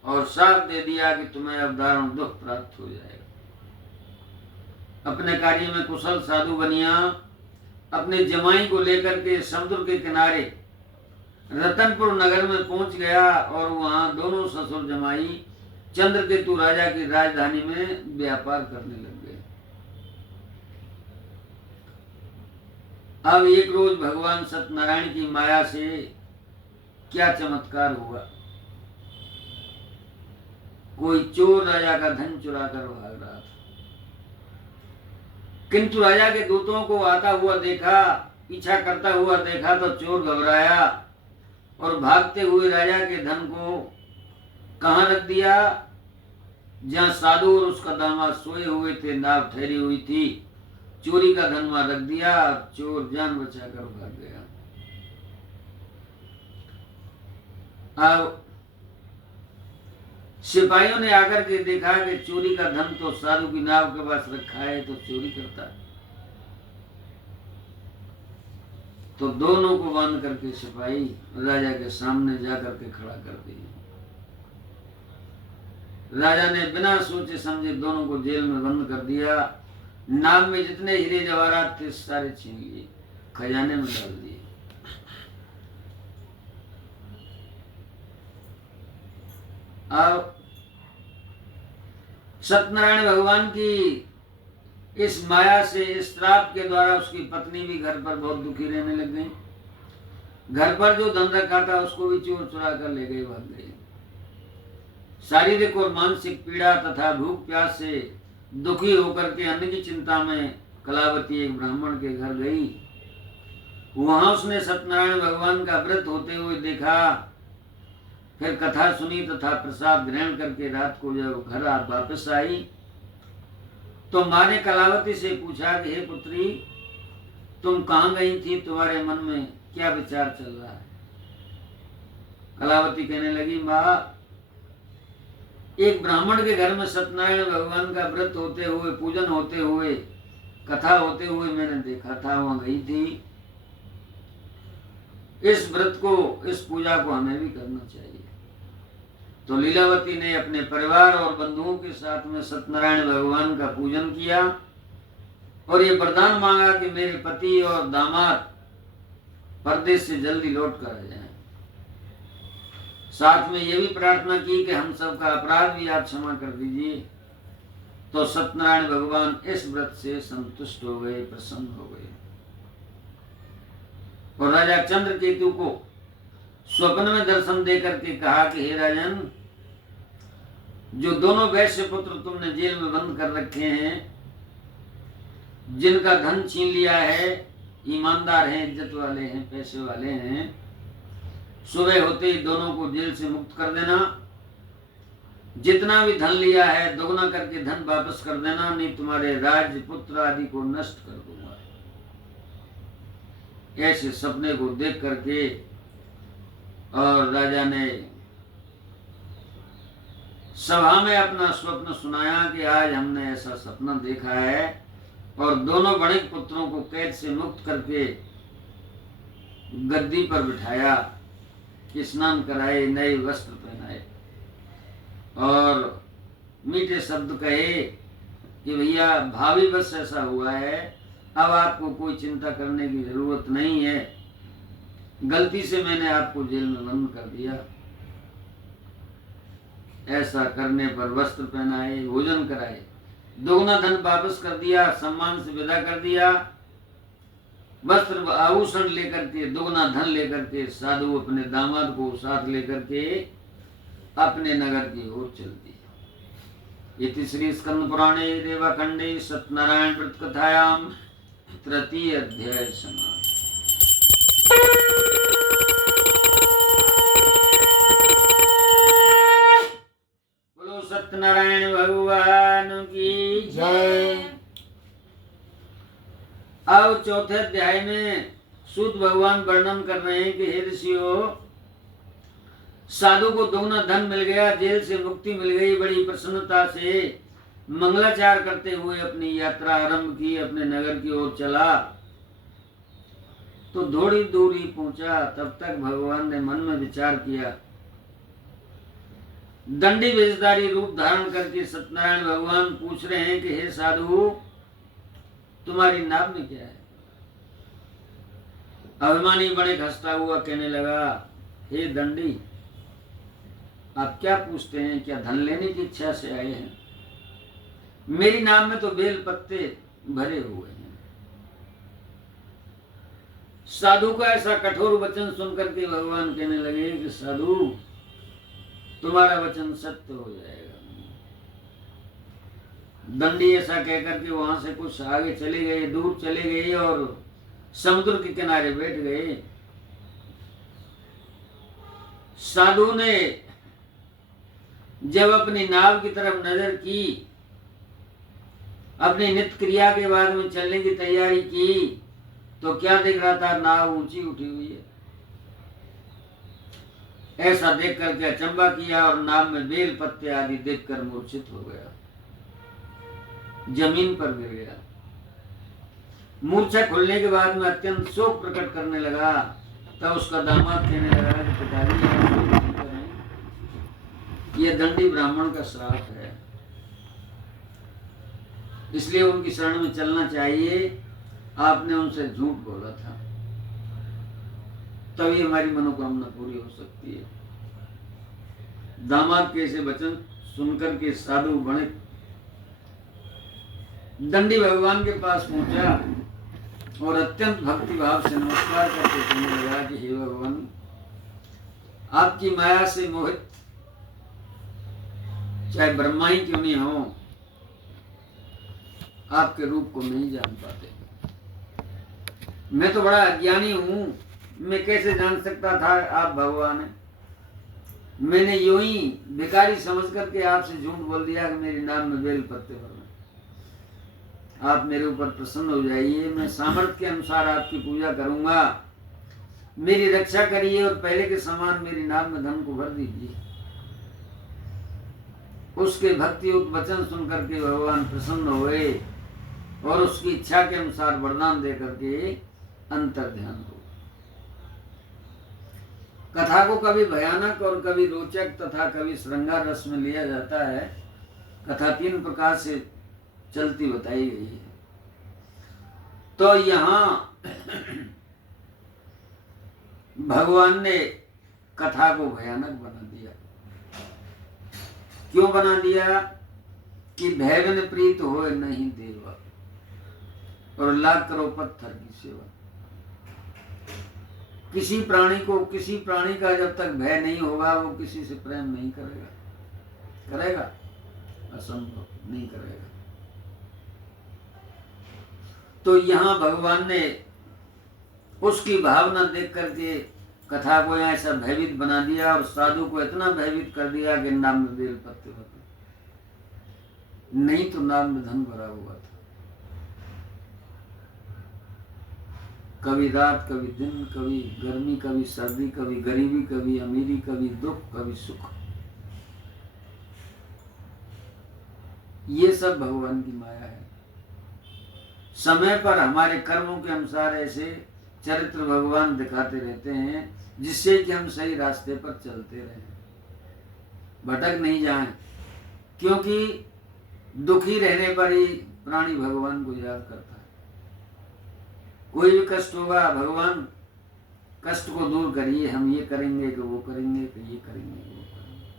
और श्राप दे दिया कि तुम्हें अब दारुण दुख प्राप्त हो जाएगा। अपने कार्य में कुशल साधु बनिया अपने जमाई को लेकर के समुद्र के किनारे रतनपुर नगर में पहुंच गया और वहां दोनों ससुर जमाई चंद्रकेतु राजा की राजधानी में व्यापार करने लग गए। अब एक रोज भगवान सत्यनारायण की माया से क्या चमत्कार हुआ। कोई चोर राजा का धन चुरा कर भाग रहा था, किंतु राजा के दूतों को आता हुआ देखा, पीछा करता हुआ देखा तो चोर घबराया और भागते हुए राजा के धन को कहाँ रख दिया, जहाँ साधु और उसका दामाद सोए हुए थे, नाव ठहरी हुई थी। चोरी का धन वहां रख दिया, चोर जान बचाकर भाग गया। अब सिपाहियों ने आकर के देखा कि चोरी का धन तो साधु की नाव के पास रखा है, तो चोरी करता है। तो दोनों को बांध करके सिपाही राजा के सामने जाकर के खड़ा कर दिए। राजा ने बिना सोचे समझे दोनों को जेल में बंद कर दिया। नाव में जितने हीरे जवाहरात थे सारे छीन लिए, खजाने में डाल दिए। अब सत्यनारायण भगवान की इस माया से, इस श्राप के द्वारा उसकी पत्नी भी घर पर बहुत दुखी रहने लग गई। घर पर जो धन रखा था उसको भी चोर चुरा कर ले गए, भाग गए। शारीरिक और मानसिक पीड़ा तथा भूख प्यास से दुखी होकर के अन्न की चिंता में कलावती एक ब्राह्मण के घर गई। वहां उसने सत्यनारायण भगवान का व्रत होते हुए देखा, फिर कथा सुनी तथा प्रसाद ग्रहण करके रात को जब घर वापस आई तो माँ ने कलावती से पूछा कि हे पुत्री, तुम कहाँ गई थी, तुम्हारे मन में क्या विचार चल रहा है। कलावती कहने लगी, माँ, एक ब्राह्मण के घर में सत्यनारायण भगवान का व्रत होते हुए, पूजन होते हुए, कथा होते हुए मैंने देखा था, वहां गई थी। इस व्रत को, इस पूजा को हमें भी करना चाहिए। तो लीलावती ने अपने परिवार और बंधुओं के साथ में सत्यनारायण भगवान का पूजन किया और ये वरदान मांगा कि मेरे पति और दामाद परदेश से जल्दी लौट कर आ जाएं। साथ में ये भी प्रार्थना की कि हम सब का अपराध भी आप क्षमा कर दीजिए। तो सत्यनारायण भगवान इस व्रत से संतुष्ट हो गए, प्रसन्न हो गए और राजा चंद्रकेतु को स्वप्न में दर्शन दे करके कहा कि हे राजन, जो दोनों वैश्य पुत्र तुमने जेल में बंद कर रखे हैं, जिनका धन छीन लिया है, ईमानदार हैं, इज्जत वाले हैं, पैसे वाले हैं, सुबह होते ही दोनों को जेल से मुक्त कर देना। जितना भी धन लिया है दोगुना करके धन वापस कर देना, नहीं तुम्हारे राज्य पुत्र आदि को नष्ट कर दूंगा। ऐसे सपने को देख करके और राजा ने सभा में अपना स्वप्न सुनाया कि आज हमने ऐसा सपना देखा है, और दोनों बड़े पुत्रों को कैद से मुक्त करके गद्दी पर बिठाया, स्नान कराए, नए वस्त्र पहनाए और मीठे शब्द कहे कि भैया भावी बस ऐसा हुआ है, अब आपको कोई चिंता करने की जरूरत नहीं है, गलती से मैंने आपको जेल में बंद कर दिया। ऐसा करने पर वस्त्र पहनाए, भोजन कराए, दोगुना धन वापस कर दिया, सम्मान से विदा कर दिया, वस्त्र आभूषण लेकर के, दोगुना धन लेकर के साधु अपने दामाद को साथ लेकर के अपने नगर की ओर चल दिए। इति श्री स्कंद पुराणे देवाखंडे सत्यनारायण व्रत कथायाम तृतीय अध्याय समाप्त। बोलो सत्यनारायण भगवान की जय। अब चौथे अध्याय में सूत भगवान वर्णन कर रहे हैं कि हे ऋषियों, साधु को दोगुना धन मिल गया, जेल से मुक्ति मिल गई, बड़ी प्रसन्नता से मंगलाचार करते हुए अपनी यात्रा आरंभ की, अपने नगर की ओर चला। तो थोड़ी दूरी पहुंचा, तब तक भगवान ने मन में विचार किया। दंडी वेशधारी रूप धारण करके सत्यनारायण भगवान पूछ रहे हैं कि हे साधु, तुम्हारी नाम में क्या है? अभिमानी बड़े हंसता हुआ कहने लगा, हे दंडी, आप क्या पूछते हैं? क्या धन लेने की इच्छा से आए हैं? मेरी नाम में तो बेल पत्ते भरे हुए हैं। साधु का ऐसा कठोर वचन सुनकर के भगवान कहने लगे कि साधु, तुम्हारा वचन सत्य हो जाएगा। दंडी ऐसा कहकर के वहां से कुछ आगे चले गए, दूर चले गए और समुद्र के किनारे बैठ गए। साधु ने जब अपनी नाव की तरफ नजर की, अपनी नित्य क्रिया के बाद में चलने की तैयारी की, तो क्या देख रहा था? नाव ऊंची उठी हुई है। ऐसा देख करके अचंबा किया और नाव में बेल पत्ते आदि देखकर मूर्छित हो गया, जमीन पर गिर गया। मूर्छा खुलने के बाद में अत्यंत शोक प्रकट करने लगा। तब उसका दामाद कहने लगा कि पिताजी, यह दंडी ब्राह्मण का श्राप है, इसलिए उनकी शरण में चलना चाहिए। आपने उनसे झूठ बोला था, तभी हमारी मनोकामना पूरी हो सकती है। दामाद के ऐसे वचन सुनकर के साधु बड़े दंडी भगवान के पास पहुंचा और अत्यंत भक्ति भाव से नमस्कार करके कहने लगा कि हे भगवान, आपकी माया से मोहित चाहे ब्रह्मा ही क्यों नहीं हो, आपके रूप को नहीं जान पाते। मैं तो बड़ा अज्ञानी हूं, मैं कैसे जान सकता था आप भगवान हैं? मैंने यूं ही भिखारी समझ करके आपसे झूठ बोल दिया कि मेरे नाम में बेल पत्ते भरना। आप मेरे ऊपर प्रसन्न हो जाइए, मैं सामर्थ्य के अनुसार आपकी पूजा करूंगा, मेरी रक्षा करिए और पहले के समान मेरे नाम में धन को भर दीजिए। उसके भक्ति युक्त वचन सुन करके भगवान प्रसन्न हुए और उसकी इच्छा के अनुसार वरदान दे करके अंतर ध्यान हो। कथा को कभी भयानक और कभी रोचक तथा कभी श्रृंगार रस में लिया जाता है। कथा 3 प्रकार से चलती बताई गई है। तो यहाँ भगवान ने कथा को भयानक बना दिया। क्यों बना दिया? कि भैवन प्रीत होए नहीं देवा और लाख करो पत्थर की सेवा। किसी प्राणी को, किसी प्राणी का जब तक भय नहीं होगा वो किसी से प्रेम नहीं करेगा। करेगा? असंभव, नहीं करेगा। तो यहाँ भगवान ने उसकी भावना देख करके कथा को यहाँ ऐसा भयभीत बना दिया और साधु को इतना भयभीत कर दिया कि नाम में बेल पत्ते भरे, नहीं तो नाम में धन भरा हुआ था। कभी रात, कभी दिन, कभी गर्मी, कभी सर्दी, कभी गरीबी, कभी अमीरी, कभी दुख, कभी सुख। ये सब भगवान की माया है। समय पर हमारे कर्मों के अनुसार ऐसे चरित्र भगवान दिखाते रहते हैं जिससे कि हम सही रास्ते पर चलते रहें, भटक नहीं जाएं। क्योंकि दुखी रहने पर ही प्राणी भगवान को याद करता है। कोई भी कष्ट होगा, भगवान कष्ट को दूर करिए, हम ये करेंगे कि वो करेंगे कि ये करेंगे वो करेंगे।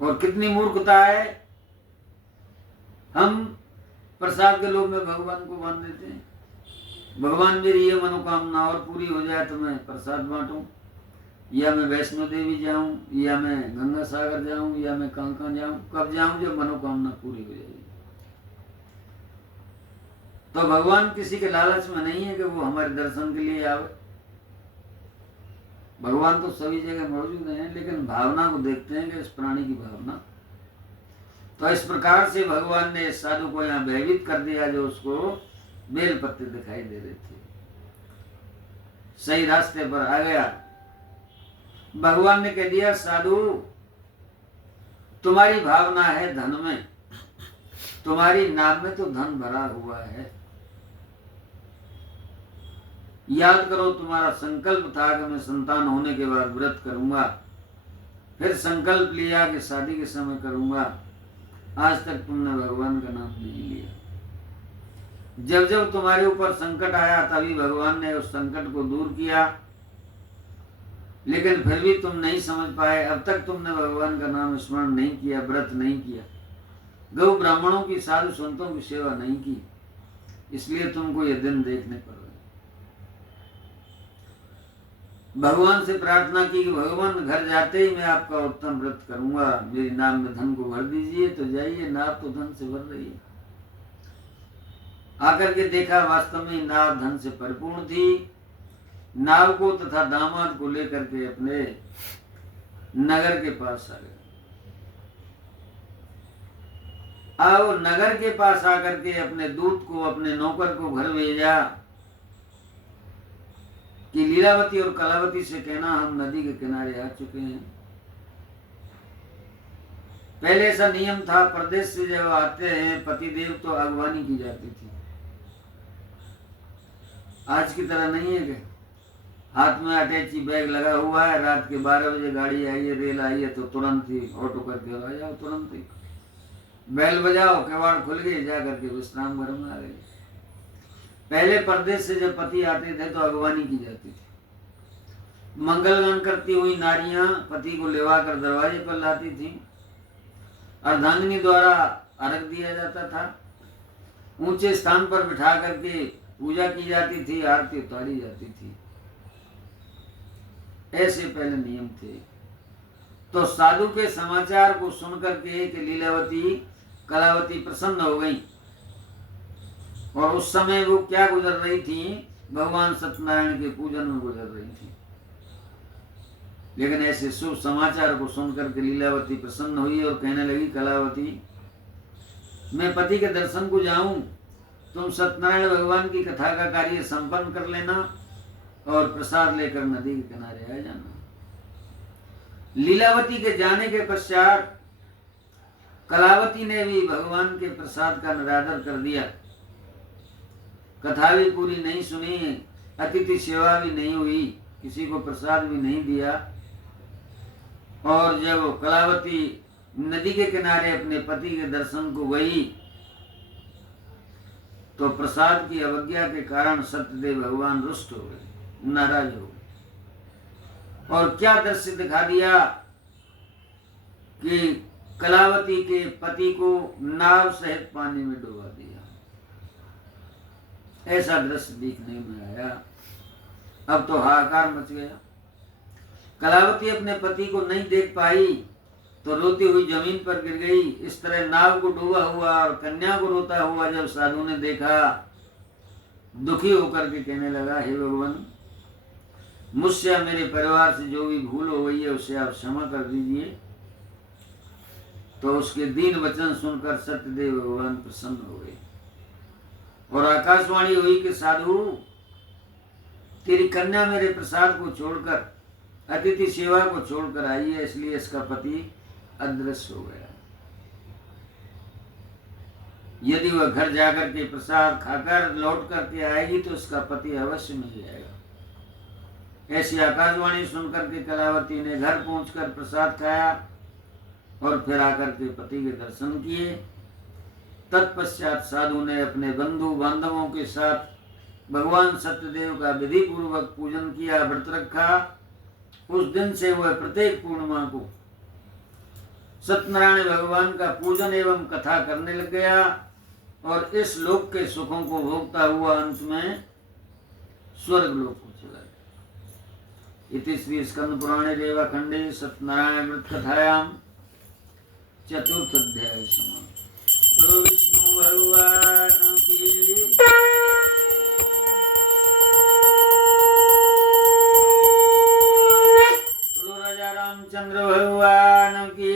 और कितनी मूर्खता है, हम प्रसाद के लोभ में भगवान को बांध देते हैं। भगवान मेरी ये मनोकामना और पूरी हो जाए तो मैं प्रसाद बांटूं, या मैं वैष्णो देवी जाऊं, या मैं गंगा सागर जाऊं, या मैं कहां जाऊं। कब जाऊं? जब मनोकामना पूरी हो जाएगी। तो भगवान किसी के लालच में नहीं है कि वो हमारे दर्शन के लिए आवे। भगवान तो सभी जगह मौजूद हैं, लेकिन भावना को देखते हैं कि इस प्राणी की भावना। तो इस प्रकार से भगवान ने साधु को यहाँ भयभीत कर दिया, जो उसको बेल पत्ते दिखाई दे रहे थे। सही रास्ते पर आ गया। भगवान ने कह दिया, साधु तुम्हारी भावना है धन में, तुम्हारी नाम में तो धन भरा हुआ है। याद करो, तुम्हारा संकल्प था कि मैं संतान होने के बाद व्रत करूंगा, फिर संकल्प लिया कि शादी के समय करूंगा। आज तक तुमने भगवान का नाम नहीं लिया। जब जब तुम्हारे ऊपर संकट आया तभी भगवान ने उस संकट को दूर किया, लेकिन फिर भी तुम नहीं समझ पाए। अब तक तुमने भगवान का नाम स्मरण नहीं किया, व्रत नहीं किया, गौ ब्राह्मणों की, साधु संतों की सेवा नहीं की, इसलिए तुमको ये दिन देखने पड़ रहे। भगवान से प्रार्थना की कि भगवान घर जाते ही मैं आपका उत्तम व्रत करूंगा, मेरे नाम में धन को भर दीजिए। तो जाइए, नाव तो धन से भर रही है। आकर के देखा, वास्तव में नाव धन से परिपूर्ण थी। नाव को तथा दामाद को लेकर के अपने नगर के पास आ गए। आओ, नगर के पास आकर के अपने दूत को, अपने नौकर को घर भेजा कि लीलावती और कलावती से कहना हम नदी के किनारे आ चुके हैं। पहले ऐसा नियम था, प्रदेश से जब आते हैं पतिदेव तो अगवानी की जाती थी। आज की तरह नहीं है कि हाथ में अटैची बैग लगा हुआ है, रात के 12 बजे गाड़ी आई है, रेल आई है तो तुरंत ही ऑटो करके आ जाओ, तुरंत ही बैल बजाओ, किवाड़ खुल गए, जा करके विश्राम घर में आ गए। पहले प्रदेश से जब पति आते थे तो अगवानी की जाती थी। मंगलगान करती हुई नारियां पति को लेवाकर दरवाजे पर लाती थीं। अर्धांगिनी द्वारा अर्घ दिया जाता था। ऊंचे स्थान पर बिठा करके पूजा की जाती थी, आरती उतारी जाती थी। ऐसे पहले नियम थे। तो साधु के समाचार को सुनकर के कि लीलावती कलावती प्रसन्न हो गई, और उस समय वो क्या गुजर रही थी? भगवान सत्यनारायण के पूजन में गुजर रही थी। लेकिन ऐसे शुभ समाचार को सुनकर के लीलावती प्रसन्न हुई और कहने लगी, कलावती मैं पति के दर्शन को जाऊं, तुम सत्यनारायण भगवान की कथा का कार्य संपन्न कर लेना और प्रसाद लेकर नदी के किनारे आ जाना। लीलावती के जाने के पश्चात कलावती ने भी भगवान के प्रसाद का निरादर कर दिया। कथा भी पूरी नहीं सुनी, अतिथि सेवा भी नहीं हुई, किसी को प्रसाद भी नहीं दिया। और जब कलावती नदी के किनारे अपने पति के दर्शन को गई तो प्रसाद की अवज्ञा के कारण सत्यदेव भगवान रुष्ट हो गए, नाराज हो गए। और क्या दृश्य दिखा दिया कि कलावती के पति को नाव सहित पानी में डुबा दिया। ऐसा दृश्य देखने में आया। अब तो हाहाकार मच गया। कलावती अपने पति को नहीं देख पाई तो रोती हुई जमीन पर गिर गई। इस तरह नाव को डूबा हुआ और कन्या को रोता हुआ जब साधु ने देखा, दुखी होकर के कहने लगा, हे भगवान, मुझसे मेरे परिवार से जो भी भूल हो गई है उसे आप क्षमा कर दीजिए। तो उसके दीन वचन सुनकर सत्यदेव भगवान प्रसन्न हो गए और आकाशवाणी हुई कि साधु तेरी कन्या मेरे प्रसाद को छोड़कर, अतिथि सेवा को छोड़कर आई है, इसलिए इसका पति अदृश्य हो गया। यदि वह घर जाकर के प्रसाद खाकर लौट करके आएगी तो उसका पति अवश्य मिल जाएगा। ऐसी आकाशवाणी सुनकर के कलावती ने घर पहुंचकर प्रसाद खाया और फिर आकर के पति के दर्शन किए। तत्पश्चात साधु ने अपने बंधु बांधवों के साथ भगवान सत्यदेव का विधि पूर्वक पूजन किया, व्रत रखा। उस दिन से वह प्रत्येक पूर्णिमा को सत्यनारायण भगवान का पूजन एवं कथा करने लग गया और इस लोक के सुखों को भोगता हुआ अंत में स्वर्ग लोक को चला गया। इति श्री स्कंद पुराणे रेवाखंडे सत्यनारायण व्रत कथायाम चतुर्थ अध्याय समाप्त। बोलो विष्णु भगवान की, बोलो राजा रामचंद्र भगवान की,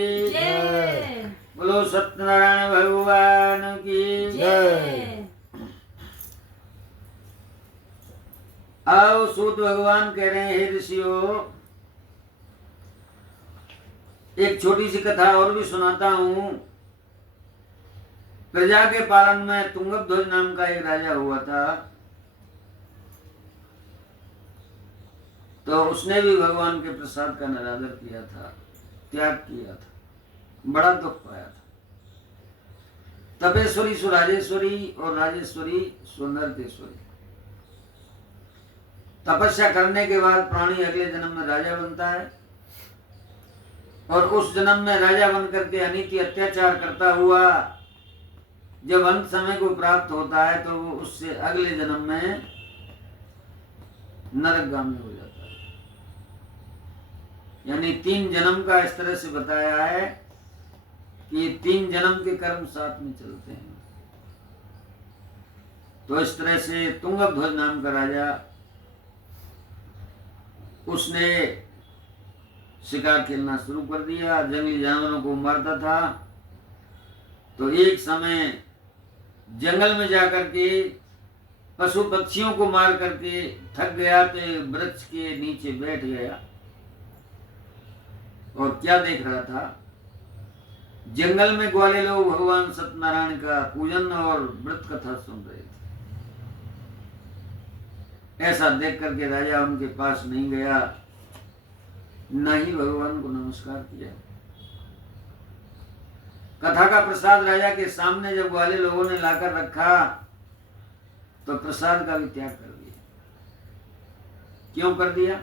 बोलो सत्यनारायण भगवान की जय। आओ सूत भगवान कह रहे हैं, हे ऋषियों, एक छोटी सी कथा और भी सुनाता हूं। प्रजा के पालन में तुंगध्वज नाम का एक राजा हुआ था। तो उसने भी भगवान के प्रसाद का निरादर किया था, त्याग किया था, बड़ा दुख पाया था। तपेश्वरी सुराजेश्वरी और राजेश्वरी सुंदरतेश्वरी। तपस्या करने के बाद प्राणी अगले जन्म में राजा बनता है और उस जन्म में राजा बन करके अनीति अत्याचार करता हुआ जब अंत समय को प्राप्त होता है तो वो उससे अगले जन्म में नरकगामी हो जाता है। यानी 3 जन्म का इस तरह से बताया है कि 3 जन्म के कर्म साथ में चलते हैं। तो इस तरह से तुंगध्वज नाम का राजा, उसने शिकार खेलना शुरू कर दिया, जंगली जानवरों को मारता था। तो एक समय जंगल में जाकर के पशु पक्षियों को मार करके थक गया तो वृक्ष के नीचे बैठ गया और क्या देख रहा था, जंगल में ग्वाले लोग भगवान सत्यनारायण का पूजन और व्रत कथा सुन रहे थे। ऐसा देख करके राजा उनके पास नहीं गया, न ही भगवान को नमस्कार किया। कथा का प्रसाद राजा के सामने जब ग्वाले लोगों ने लाकर रखा तो प्रसाद का भी त्याग कर दिया। क्यों कर दिया?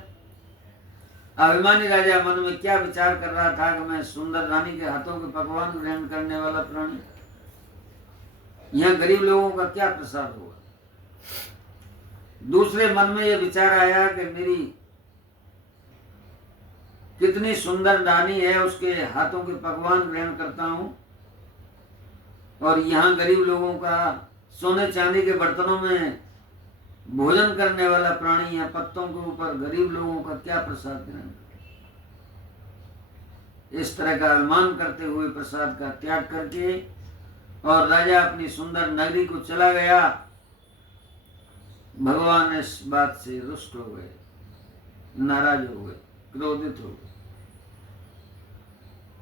अभिमानी राजा मन में क्या विचार कर रहा था कि मैं सुंदर रानी के हाथों के पकवान ग्रहण करने वाला प्राणी, यहाँ गरीब लोगों का क्या प्रसाद होगा। दूसरे मन में यह विचार आया कि मेरी कितनी सुंदर रानी है, उसके हाथों के पकवान ग्रहण करता हूं और यहाँ गरीब लोगों का सोने चांदी के बर्तनों में भोजन करने वाला प्राणी या पत्तों के ऊपर गरीब लोगों का क्या प्रसाद ग्रहण करे। इस तरह का अभिमान करते हुए प्रसाद का त्याग करके और राजा अपनी सुंदर नगरी को चला गया। भगवान इस बात से रुष्ट हो गए, नाराज हो गए, क्रोधित हो गए।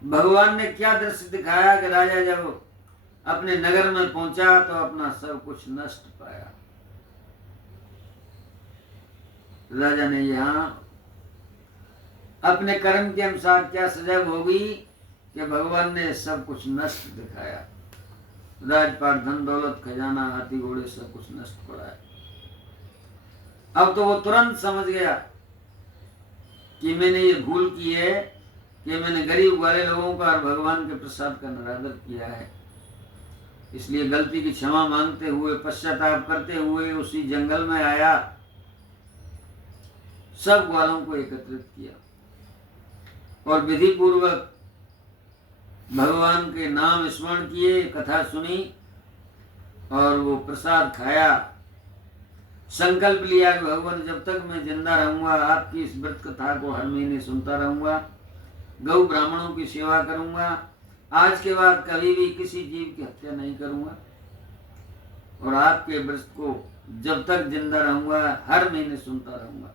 भगवान ने क्या दृश्य दिखाया कि राजा जब अपने नगर में पहुंचा तो अपना सब कुछ नष्ट पाया। राजा ने यहाँ अपने कर्म के अनुसार क्या सजा भोगी कि भगवान ने सब कुछ नष्ट दिखाया। राजपाट, धन दौलत, खजाना, हाथी घोड़े सब कुछ नष्ट पड़ा है। अब तो वो तुरंत समझ गया कि मैंने ये भूल की है कि मैंने गरीब वाले लोगों का और भगवान के प्रसाद का निरादर किया है। इसलिए गलती की क्षमा मांगते हुए, पश्चाताप करते हुए उसी जंगल में आया, सब ग्वालों को एकत्रित किया और विधि पूर्वक भगवान के नाम स्मरण किए, कथा सुनी और वो प्रसाद खाया। संकल्प लिया कि भगवान जब तक मैं जिंदा रहूंगा आपकी इस व्रत कथा को हर महीने सुनता रहूंगा, गौ ब्राह्मणों की सेवा करूंगा, आज के बाद कभी भी किसी जीव की हत्या नहीं करूंगा और आपके व्रत को जब तक जिंदा रहूंगा हर महीने सुनता रहूंगा।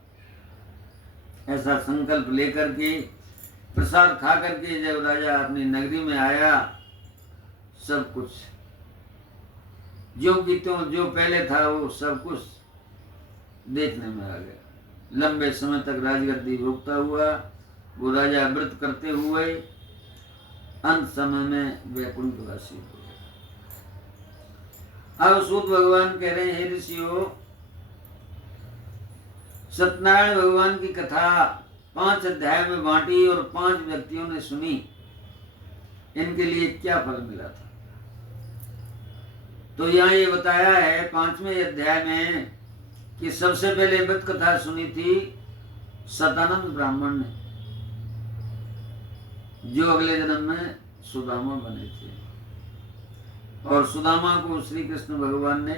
ऐसा संकल्प लेकर के प्रसाद खा करके जब राजा अपनी नगरी में आया, सब कुछ जो की त्यों जो पहले था वो सब कुछ देखने में आ गया। लंबे समय तक राजगद्दी भोगता हुआ वो राजा व्रत करते हुए अंत समय में वैकुंठवासी हो गए। अब सूत भगवान कह रहे हैं, हे ऋषियों, सत्यनारायण भगवान की कथा 5 अध्याय में बांटी और 5 व्यक्तियों ने सुनी, इनके लिए क्या फल मिला था? तो यहाँ ये बताया है 5वें अध्याय में कि सबसे पहले व्रत कथा सुनी थी सतानंद ब्राह्मण ने, जो अगले जन्म में सुदामा बने थे। और सुदामा को श्री कृष्ण भगवान ने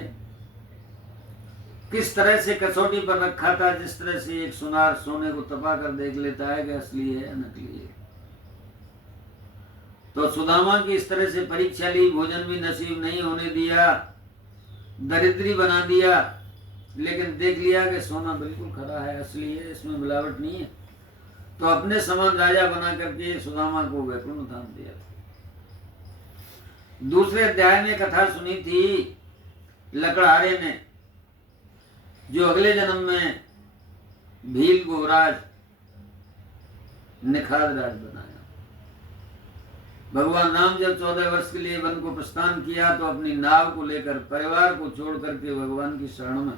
किस तरह से कसौटी पर रखा था, जिस तरह से एक सुनार सोने को तपा कर देख लेता है कि असली है नकली है। तो सुदामा की इस तरह से परीक्षा ली, भोजन भी नसीब नहीं होने दिया, दरिद्री बना दिया, लेकिन देख लिया कि सोना बिल्कुल खरा है, असली है, इसमें मिलावट नहीं है। तो अपने समान राजा बना करके सुदामा को वैकुंठ धाम दिया था। दूसरे अध्याय में कथा सुनी थी लकड़हारे ने, जो अगले जन्म में भील गोराज निखाद राज बनाया। भगवान राम जब 14 वर्ष के लिए वन को प्रस्थान किया तो अपनी नाव को लेकर परिवार को छोड़ करके भगवान की शरण में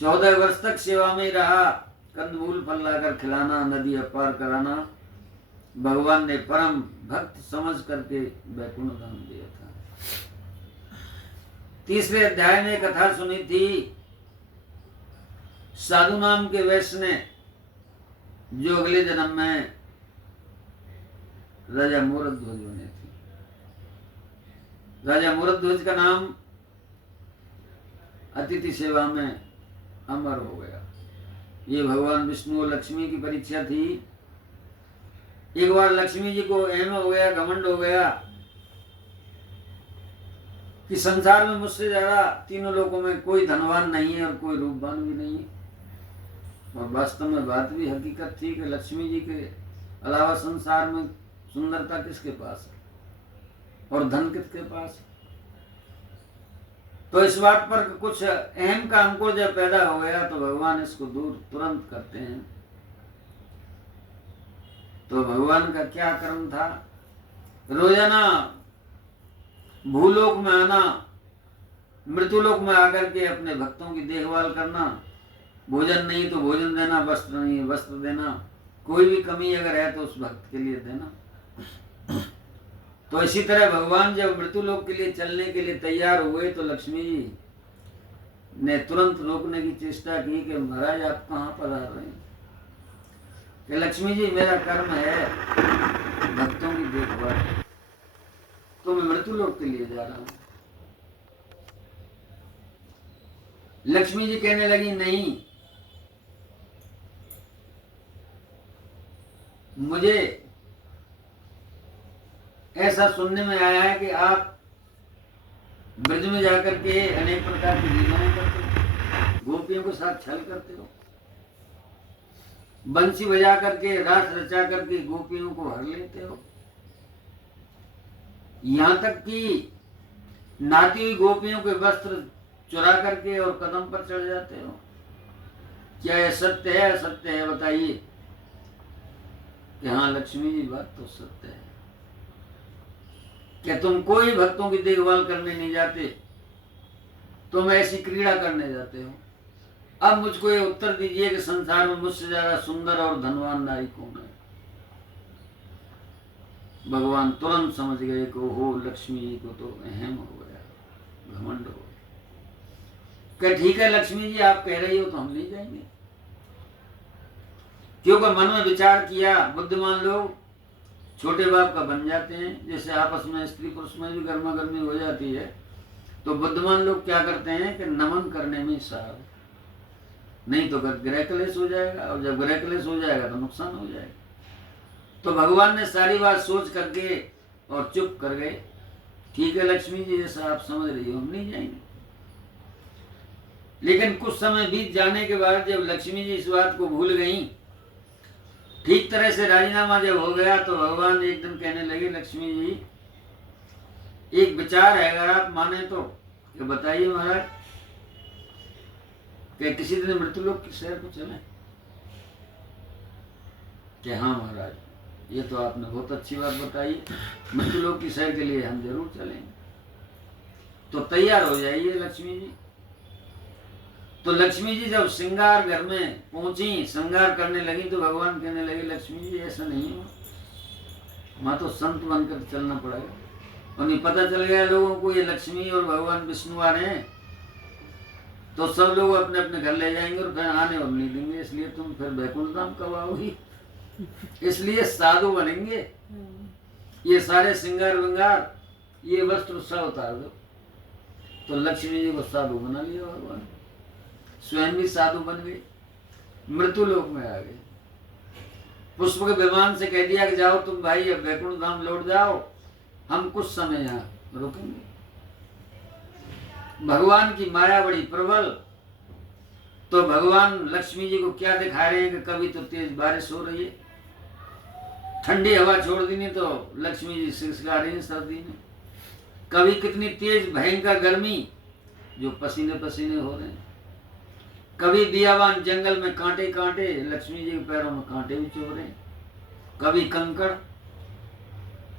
14 वर्ष तक सेवा में ही रहा। कंदमूल फल लाकर खिलाना, नदी पार कराना, भगवान ने परम भक्त समझ करके वैकुंठ धाम दिया था। तीसरे अध्याय में कथा सुनी थी साधु नाम के वैश्य ने, जो अगले जन्म में राजा मूरध्वज बने थे। राजा मूरध्वज का नाम अतिथि सेवा में अमर हो गया। ये भगवान विष्णु और लक्ष्मी की परीक्षा थी। एक बार लक्ष्मी जी को एहम हो गया, घमंड हो गया कि संसार में मुझसे ज्यादा तीनों लोगों में कोई धनवान नहीं है और कोई रूपवान भी नहीं है। और वास्तव में बात भी हकीकत थी कि लक्ष्मी जी के अलावा संसार में सुंदरता किसके पास है और धन किसके पास है। तो इस बात पर कुछ अहम का अंकुर जब पैदा हो गया तो भगवान इसको दूर तुरंत करते हैं। तो भगवान का क्या कर्म था? रोजाना भूलोक में आना, मृत्युलोक में आकर के अपने भक्तों की देखभाल करना, भोजन नहीं तो भोजन देना, वस्त्र नहीं वस्त्र देना, कोई भी कमी अगर है तो उस भक्त के लिए देना। तो इसी तरह भगवान जब मृत्युलोक के लिए चलने के लिए तैयार हुए तो लक्ष्मी जी ने तुरंत रोकने की चेष्टा की कि महाराज आप कहाँ पर आ रहे हैं? कि लक्ष्मी जी मेरा कर्म है भक्तों की देखभाल, तो मैं मृत्युलोक के लिए जा रहा हूं। लक्ष्मी जी कहने लगी नहीं, मुझे ऐसा सुनने में आया है कि आप ब्रज में जाकर के अनेक प्रकार की लीलाएं करते हो, गोपियों के साथ छल करते हो, बंसी बजा करके रास रचा करके गोपियों को हर लेते हो, यहां तक कि नाती हुई गोपियों के वस्त्र चुरा करके और कदम पर चढ़ जाते हो। क्या यह सत्य है? असत्य है? बताइए। कि हाँ लक्ष्मी जी बात तो सत्य है। क्या तुम कोई भक्तों की देखभाल करने नहीं जाते, तुम ऐसी क्रीड़ा करने जाते हो? अब मुझको ये उत्तर दीजिए कि संसार में मुझसे ज्यादा सुंदर और धनवान नारी कौन है? भगवान तुरंत समझ गए कि हो लक्ष्मी जी को तो अहम हो गया, घमंड हो गया। क्या ठीक है लक्ष्मी जी आप कह रही हो तो हम नहीं जाएंगे। क्योंकि मन में विचार किया, बुद्धिमान लोग छोटे बाप का बन जाते हैं। जैसे आपस में स्त्री पुरुष में भी गर्मा गर्मी हो जाती है तो बुद्धिमान लोग क्या करते हैं कि नमन करने में सार, नहीं तो ग्रह क्लेश हो जाएगा, और जब ग्रह क्लेश हो जाएगा तो नुकसान हो जाएगा। तो भगवान ने सारी बात सोच करके और चुप कर गए। ठीक है लक्ष्मी जी, जैसा आप समझ रही हो हम नहीं जाएंगे। लेकिन कुछ समय बीत जाने के बाद जब लक्ष्मी जी इस बात को भूल गई, ठीक तरह से राजीनामा जब हो गया, तो भगवान एक दिन कहने लगे, लक्ष्मी जी एक विचार है, अगर आप माने तो कि बताइए महाराज, कि किसी दिन मृत्युलोक के शहर को चलें? कि हाँ महाराज, ये तो आपने बहुत अच्छी बात बताई, मृत्युलोक की शहर के लिए हम जरूर चलेंगे। तो तैयार हो जाइए लक्ष्मी जी। तो लक्ष्मी जी जब श्रृंगार घर में पहुंची, श्रृंगार करने लगी, तो भगवान कहने लगे, लक्ष्मी जी ऐसा नहीं हो, वहां तो संत बनकर चलना पड़ेगा। उन्हें पता चल गया लोगों को ये लक्ष्मी और भगवान विष्णु आ रहे हैं, तो सब लोग अपने अपने घर ले जाएंगे और फिर आने और नहीं देंगे, इसलिए तुम फिर वैकुंठ धाम कब आओगी? इसलिए साधु बनेंगे, ये सारे श्रृंगार विंगार, ये वस्त्र सब उतार दो। तो लक्ष्मी जी को साधु बना लिया भगवान, स्वयं भी साधु बन गए, मृत्यु लोक में आ गए। पुष्प के विमान से कह दिया कि जाओ तुम भाई, अब वैकुंठ धाम लौट जाओ, हम कुछ समय यहाँ रुकेंगे। भगवान की माया बड़ी प्रबल, तो भगवान लक्ष्मी जी को क्या दिखा रहे हैं कि कभी तो तेज बारिश हो रही है, ठंडी हवा छोड़ दी, नहीं तो लक्ष्मी जी सिसका रही है सर्दी में, कभी कितनी तेज भयंकर गर्मी जो पसीने पसीने हो रहे हैं, कभी बियाबान जंगल में कांटे कांटे, लक्ष्मी जी के पैरों में कांटे भी चुभ रहे हैं, कभी कंकड़।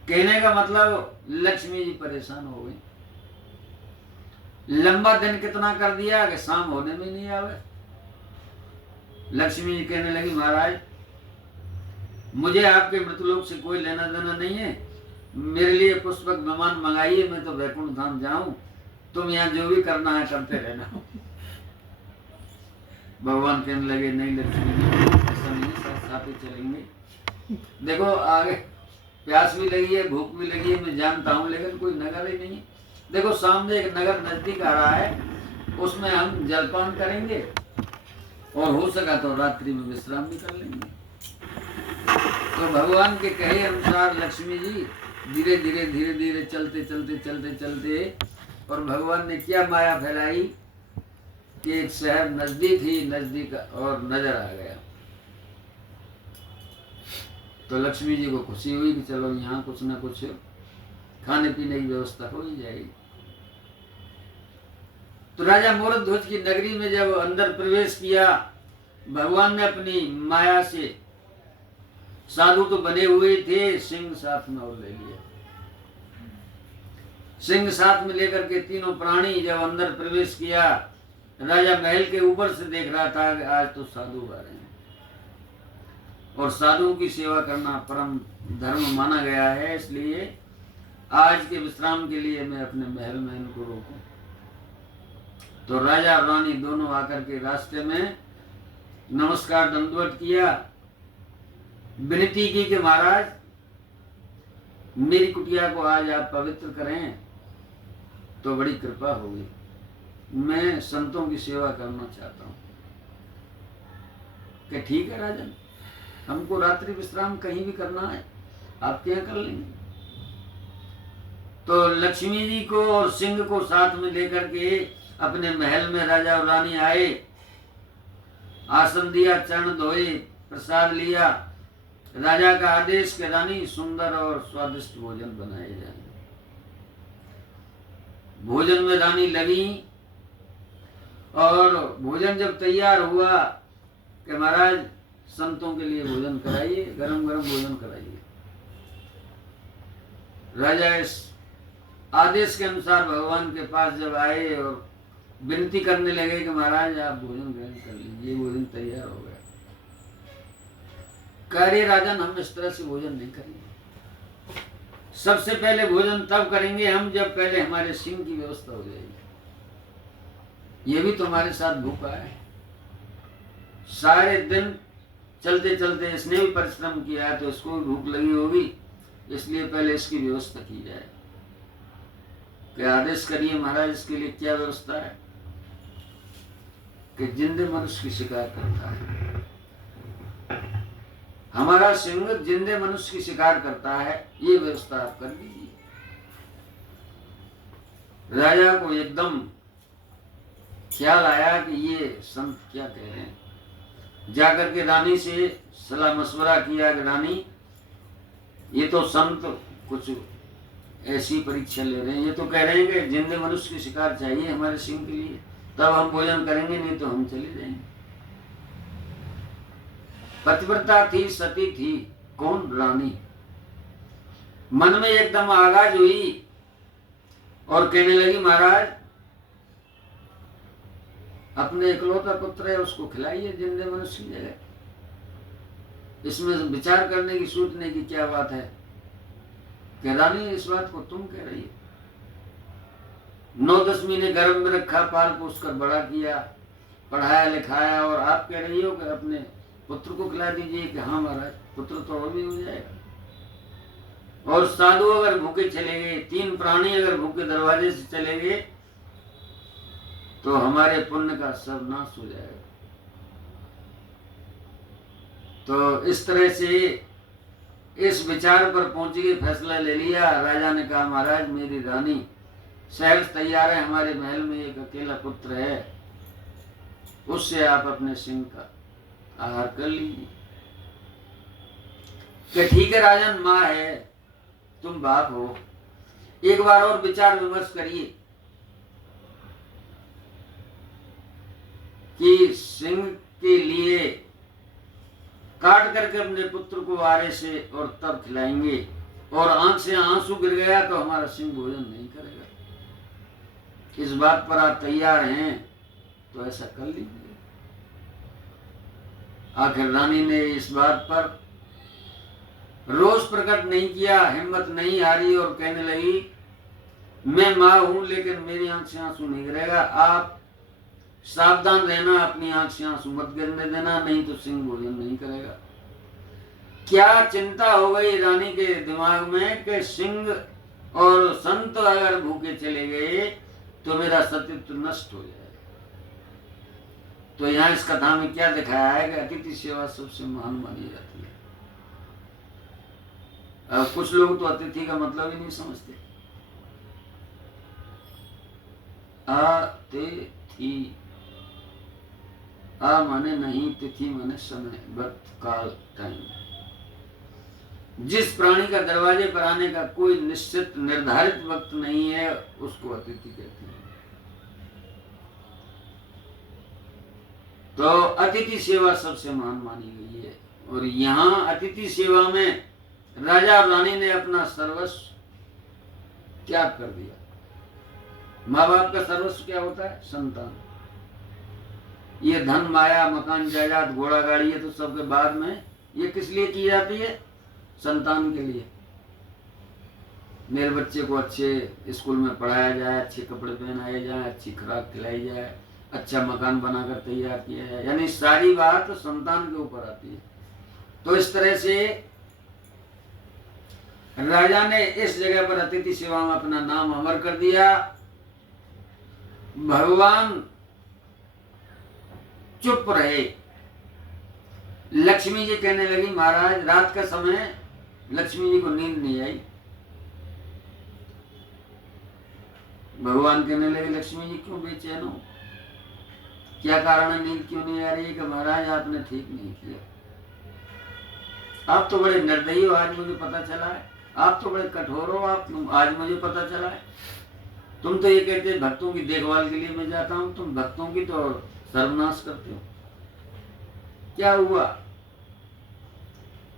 कहने का मतलब लक्ष्मी जी परेशान हो गई। लंबा दिन कितना कर दिया कि शाम होने में नहीं आवे। लक्ष्मी जी कहने लगी, महाराज मुझे आपके मृत्युलोक से कोई लेना देना नहीं है, मेरे लिए पुष्पक विमान मंगाइए, मैं तो वैकुंठ धाम जाऊं, तुम यहाँ जो भी करना है करते रहना। भगवान कहने लगे, नहीं लक्ष्मी जी ऐसा नहीं, साथ साथ ही चलेंगे। देखो आगे प्यास भी लगी है, भूख भी लगी है, मैं जानता हूँ, लेकिन कोई नगर ही नहीं है। देखो सामने एक नगर नजदीक आ रहा है, उसमें हम जलपान करेंगे और हो सका तो रात्रि में विश्राम भी कर लेंगे। तो भगवान के कहे अनुसार लक्ष्मी जी धीरे धीरे धीरे धीरे चलते चलते चलते चलते, और भगवान ने क्या माया फैलाई कि एक शहर नजदीक ही नजदीक और नजर आ गया। तो लक्ष्मी जी को खुशी हुई कि चलो यहाँ कुछ ना कुछ खाने पीने की व्यवस्था हो ही जाएगी। तो राजा मोरध्वज की नगरी में जब अंदर प्रवेश किया, भगवान ने अपनी माया से, साधु तो बने हुए थे, सिंह साथ में और ले लिया। सिंह साथ में लेकर के तीनों प्राणी जब अंदर प्रवेश किया, राजा महल के ऊपर से देख रहा था कि आज तो साधु आ रहे हैं, और साधुओं की सेवा करना परम धर्म माना गया है, इसलिए आज के विश्राम के लिए मैं अपने महल में इनको रोकूं। तो राजा और रानी दोनों आकर के रास्ते में नमस्कार दंडवत किया, विनती की कि महाराज मेरी कुटिया को आज आप पवित्र करें तो बड़ी कृपा होगी, मैं संतों की सेवा करना चाहता हूँ। कि ठीक है राजन, हमको रात्रि विश्राम कहीं भी करना है, आपके यहाँ कर लेंगे। तो लक्ष्मी जी को और सिंह को साथ में लेकर के अपने महल में राजा और रानी आए, आसन दिया, चरण धोए, प्रसाद लिया। राजा का आदेश कि रानी सुंदर और स्वादिष्ट भोजन बनाए जाए। भोजन में रानी लगी, और भोजन जब तैयार हुआ कि महाराज संतों के लिए भोजन कराइए, गरम गरम भोजन कराइए। राजा इस आदेश के अनुसार भगवान के पास जब आए और विनती करने लगे कि महाराज आप भोजन ग्रहण कर लीजिए, भोजन तैयार हो गया। कह रहे राजन हम इस तरह से भोजन नहीं करेंगे, सबसे पहले भोजन तब करेंगे हम जब पहले हमारे सिंह की व्यवस्था हो जाएगी। ये भी तुम्हारे साथ भूखा है, सारे दिन चलते चलते इसने भी परिश्रम किया है, तो इसको भी भूख लगी होगी, इसलिए पहले इसकी व्यवस्था की जाए। क्या आदेश करिए महाराज, इसके लिए क्या व्यवस्था है? कि जिंदे मनुष्य की शिकार करता है, हमारा सिंह जिंदे मनुष्य की शिकार करता है, ये व्यवस्था आप कर दीजिए। राजा को एकदम ख्याल आया कि ये संत क्या कह रहे हैं। जाकर के रानी से सलाह मशवरा किया कि रानी, ये तो संत कुछ ऐसी परीक्षा ले रहे हैं, ये तो कह रहे हैं कि जिंदे मनुष्य की शिकार चाहिए हमारे सिंह के लिए, तब हम भोजन करेंगे, नहीं तो हम चले जाएंगे। पतिव्रता थी, सती थी, कौन? रानी। मन में एकदम आगाज हुई और कहने लगी, महाराज अपने इकलौता पुत्र है, उसको खिलाइए जिंदे मनुष्य की जगह। इसमें विचार करने की, सोचने की क्या बात है कि रानी इस बात को तुम कह रही हो। 9-10 महीने गर्भ में रखा, पाल पोस कर बड़ा किया, पढ़ाया लिखाया, और आप कह रही हो कि अपने पुत्र को खिला दीजिए। कि हाँ महाराज, पुत्र तो और भी हो जाएगा। और साधु अगर भूखे चले गए, 3 प्राणी अगर भूखे दरवाजे से चले गए, तो हमारे पुण्य का सब नाश हो जाएगा। तो इस तरह से इस विचार पर पहुंच के फैसला ले लिया। राजा ने कहा, महाराज मेरी रानी सहज तैयार है, हमारे महल में एक अकेला पुत्र है, उससे आप अपने सिंह का आहार कर लीजिए। कि ठीक है राजन, माँ है, तुम बाप हो, एक बार और विचार विमर्श करिए कि सिंह के लिए काट करके अपने पुत्र को आरे से और तब खिलाएंगे, और आंख से आंसू गिर गया तो हमारा सिंह भोजन नहीं करेगा। इस बात पर आप तैयार हैं तो ऐसा कर लीजिए। आखिर रानी ने इस बात पर रोष प्रकट नहीं किया, हिम्मत नहीं हारी, और कहने लगी, मैं माँ हूं लेकिन मेरी आंख से आंसू नहीं गिरेगा। आप सावधान रहना, अपनी आंख से आंसू मत गिरने देना, नहीं तो सिंह भोजन नहीं करेगा। क्या चिंता हो गई रानी के दिमाग में कि सिंह और संत अगर भूखे चले गए तो मेरा सतीत्व नष्ट हो जाएगा। तो यहाँ इस कथा में क्या दिखाया है कि अतिथि सेवा सबसे महान मानी जाती है। अब कुछ लोग तो अतिथि का मतलब ही नहीं समझते। अतिथि, आ माने नहीं, तिथि माने समय, वक्त, काल, टाइम। जिस प्राणी का दरवाजे पर आने का कोई निश्चित निर्धारित वक्त नहीं है, उसको अतिथि कहते हैं। तो अतिथि सेवा सबसे महान मानी गई है। और यहाँ अतिथि सेवा में राजा और रानी ने अपना सर्वस्व त्याग कर दिया। माँ बाप का सर्वस्व क्या होता है? संतान। ये धन माया मकान जायदाद घोड़ा गाड़ी, ये तो सबके बाद में, ये किस लिए की जाती है? संतान के लिए। मेरे बच्चे को अच्छे स्कूल में पढ़ाया जाए, अच्छे कपड़े पहनाए जाए, अच्छी खुराक खिलाई जाए, अच्छा मकान बनाकर तैयार किया जाए, यानी सारी बात तो संतान के ऊपर आती है। तो इस तरह से राजा ने इस जगह पर अतिथि सेवा में अपना नाम अमर कर दिया। भगवान चुप रहे। लक्ष्मी जी कहने लगी, महाराज रात का समय लक्ष्मी जी को नींद नहीं आई। भगवान कहने लगे, लक्ष्मी जी क्यों बेचैन हो? क्या कारण है, नींद क्यों नहीं आ रही है? कि महाराज आपने ठीक नहीं किया, आप तो बड़े निर्दयी हो, आज मुझे पता चला है। आप तो बड़े कठोर हो, आप आज मुझे पता चला है। तुम तो ये कहते भक्तों की देखभाल के लिए मैं जाता हूँ, तुम भक्तों की तो सर्वनाश करते हो। क्या हुआ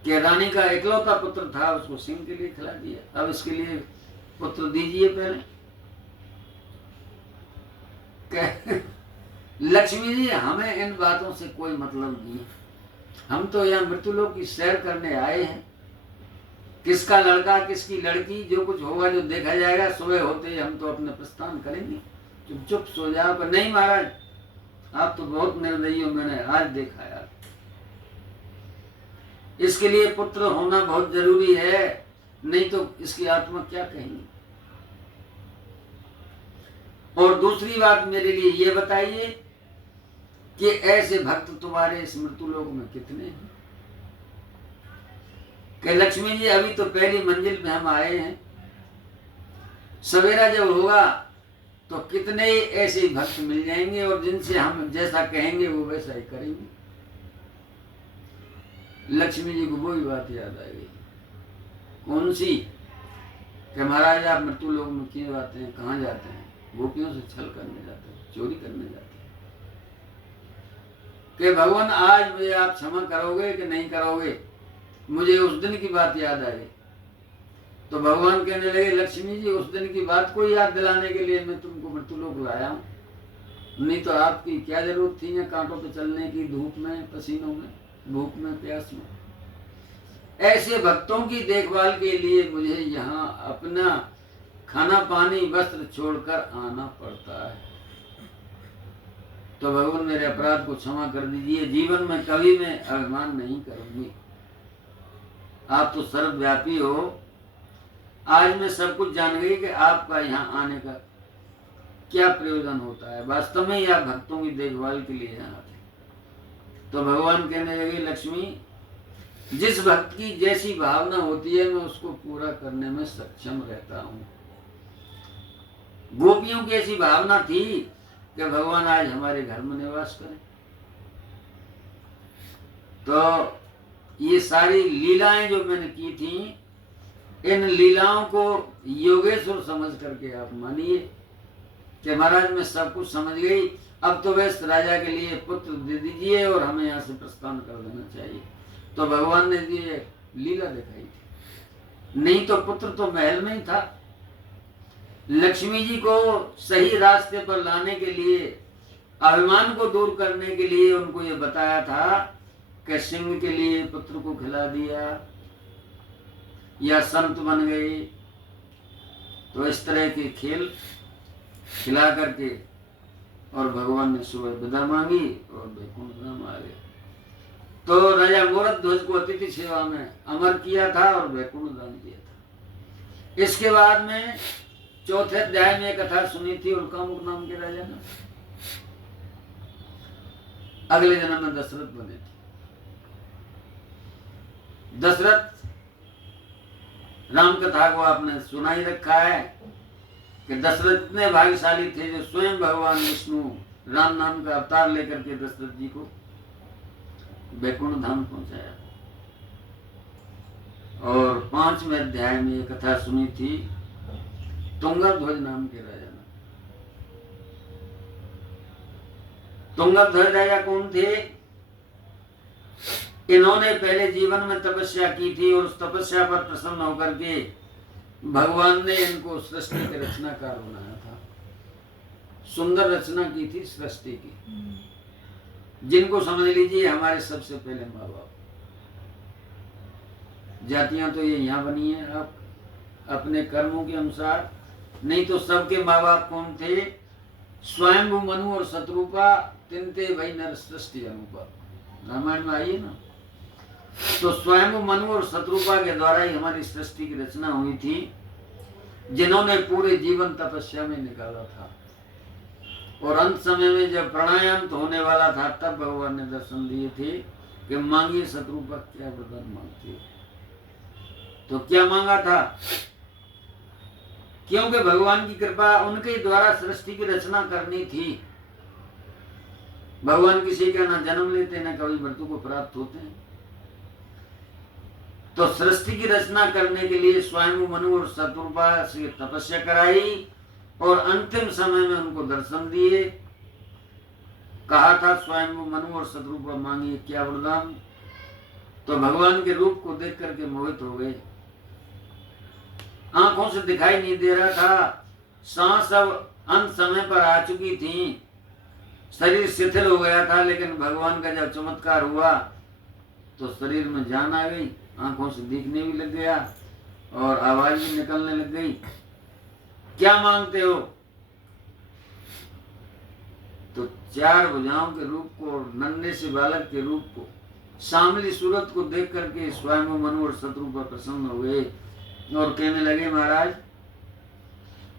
कि रानी का इकलौता पुत्र था, उसको सिंह के लिए खिला दिया, अब इसके लिए पुत्र दीजिए पहले। लक्ष्मी जी, हमें इन बातों से कोई मतलब नहीं है, हम तो यहाँ मृत्युलोक की सैर करने आए हैं। किसका लड़का किसकी लड़की, जो कुछ होगा जो देखा जाएगा, सुबह होते ही हम तो अपने प्रस्थान करेंगे। चुप चुप सो जाओ। पर नहीं महाराज, आप तो बहुत निर्दयी हो, मैंने आज देखा यार। इसके लिए पुत्र होना बहुत जरूरी है, नहीं तो इसकी आत्मा क्या कहेंगी। और दूसरी बात मेरे लिए ये बताइए कि ऐसे भक्त तुम्हारे इस मृत्युलोक में कितने हैं? कि लक्ष्मी जी, अभी तो पहली मंजिल में हम आए हैं, सवेरा जब होगा तो कितने ही ऐसे भक्त मिल जाएंगे और जिनसे हम जैसा कहेंगे वो वैसा ही करेंगे। लक्ष्मी जी को वही बात याद आ गई। कौन सी? कि महाराज आप मृत्यु लोक में क्यों आते हैं, कहाँ जाते हैं? गोपियों से छल करने जाते हैं, चोरी करने जाते हैं। कि भगवान आज मुझे आप क्षमा करोगे कि नहीं करोगे? मुझे उस दिन की बात याद आई। तो भगवान कहने लगे लक्ष्मी जी उस दिन की बात को याद दिलाने के लिए मैं तुमको मृत्यु लोक लाया हूँ, नहीं तो आपकी क्या जरूरत थी यहाँ कांटों पे चलने की, धूप में, पसीनों में, भूख में, प्यास में। ऐसे भक्तों की देखभाल के लिए मुझे यहाँ अपना खाना पानी वस्त्र छोड़कर आना पड़ता है। तो भगवान मेरे अपराध को क्षमा कर दीजिए, जीवन में कभी मैं अभिमान नहीं करूंगी। आप तो सर्वव्यापी हो। आज मैं सब कुछ जान गई कि आपका यहाँ आने का क्या प्रयोजन होता है। वास्तव में आप भक्तों की देखभाल के लिए यहाँ आते। तो भगवान कहने लगे लक्ष्मी जिस भक्त की जैसी भावना होती है मैं उसको पूरा करने में सक्षम रहता हूँ। गोपियों की ऐसी भावना थी कि भगवान आज हमारे घर में निवास करें। तो ये सारी लीलाएं जो मैंने की थी, इन लीलाओं को योगेश्वर समझ करके आप मानिए कि महाराज मैं सब कुछ समझ गई, अब तो वैस राजा के लिए पुत्र दे दीजिए और हमें यहाँ से प्रस्थान कर देना चाहिए। तो भगवान ने ये लीला दिखाई थी, नहीं तो पुत्र तो महल में ही था। लक्ष्मी जी को सही रास्ते पर लाने के लिए, अभिमान को दूर करने के लिए उनको ये बताया था कि सिंह के लिए पुत्र को खिला दिया या संत बन गए। तो इस तरह के खेल खिला करके और भगवान ने सुबह विदा मांगी और वैकुंठ धाम आ गए। तो राजा गोरख ध्वज को अतिथि सेवा में अमर किया था और वैकुंठ धाम दिया था। इसके बाद में चौथे अध्याय में कथा सुनी थी उल्कामुख नाम के राजा ने। अगले जन्म में दशरथ बने थे। दशरथ राम कथा को आपने सुना ही रखा है कि दशरथ इतने भाग्यशाली थे जो स्वयं भगवान विष्णु राम नाम का अवतार लेकर के दशरथ जी को वैकुंठ धाम पहुंचाया। और 5वें अध्याय में ये कथा सुनी थी तुंगध्वज नाम के राजा ने। तुंगध्वज राजा कौन थे? इन्होंने पहले जीवन में तपस्या की थी और उस तपस्या पर प्रसन्न होकर के भगवान ने इनको सृष्टि के रचनाकार बनाया था। सुंदर रचना की थी सृष्टि की, जिनको समझ लीजिए हमारे सबसे पहले माँ बाप। जातियां तो ये यहाँ बनी है आप अपने कर्मों के अनुसार, नहीं तो सबके माँ बाप कौन थे? स्वयंभू मनु और शत्रुपा तिनते भई नर सृष्टि अनुपा। रामायण में आई है ना। तो स्वयंभू मनु और शत्रुपा के द्वारा ही हमारी सृष्टि की रचना हुई थी, जिन्होंने पूरे जीवन तपस्या में निकाला था। और अंत समय में जब प्राणायाम होने वाला था तब भगवान ने दर्शन दिए थे कि मांगिए शत्रुपा क्या वरदान मांगती है। तो क्या मांगा था? क्योंकि भगवान की कृपा उनके द्वारा सृष्टि की रचना करनी थी। भगवान किसी का ना जन्म लेते ना कभी मृत्यु को प्राप्त होते हैं। तो सृष्टि की रचना करने के लिए स्वयं मनु और शत्रुपा से तपस्या कराई और अंतिम समय में उनको दर्शन दिए। कहा था स्वयं मनु और शत्रुपा मांगिए क्या वरदान। तो भगवान के रूप को देख करके मोहित हो गए। आंखों से दिखाई नहीं दे रहा था, सांस अब अंत समय पर आ चुकी थी, शरीर शिथिल हो गया था, लेकिन भगवान का जब चमत्कार हुआ तो शरीर में जान आ गई, आंखों से दिखने भी लग गया और आवाज भी निकलने लग गई। क्या मांगते हो? तो 4 भुजाओं के रूप को और नन्हे से बालक के रूप को, शामली सूरत को देख करके स्वयं मनु और शत्रुपा प्रसन्न हो गए और कहने लगे महाराज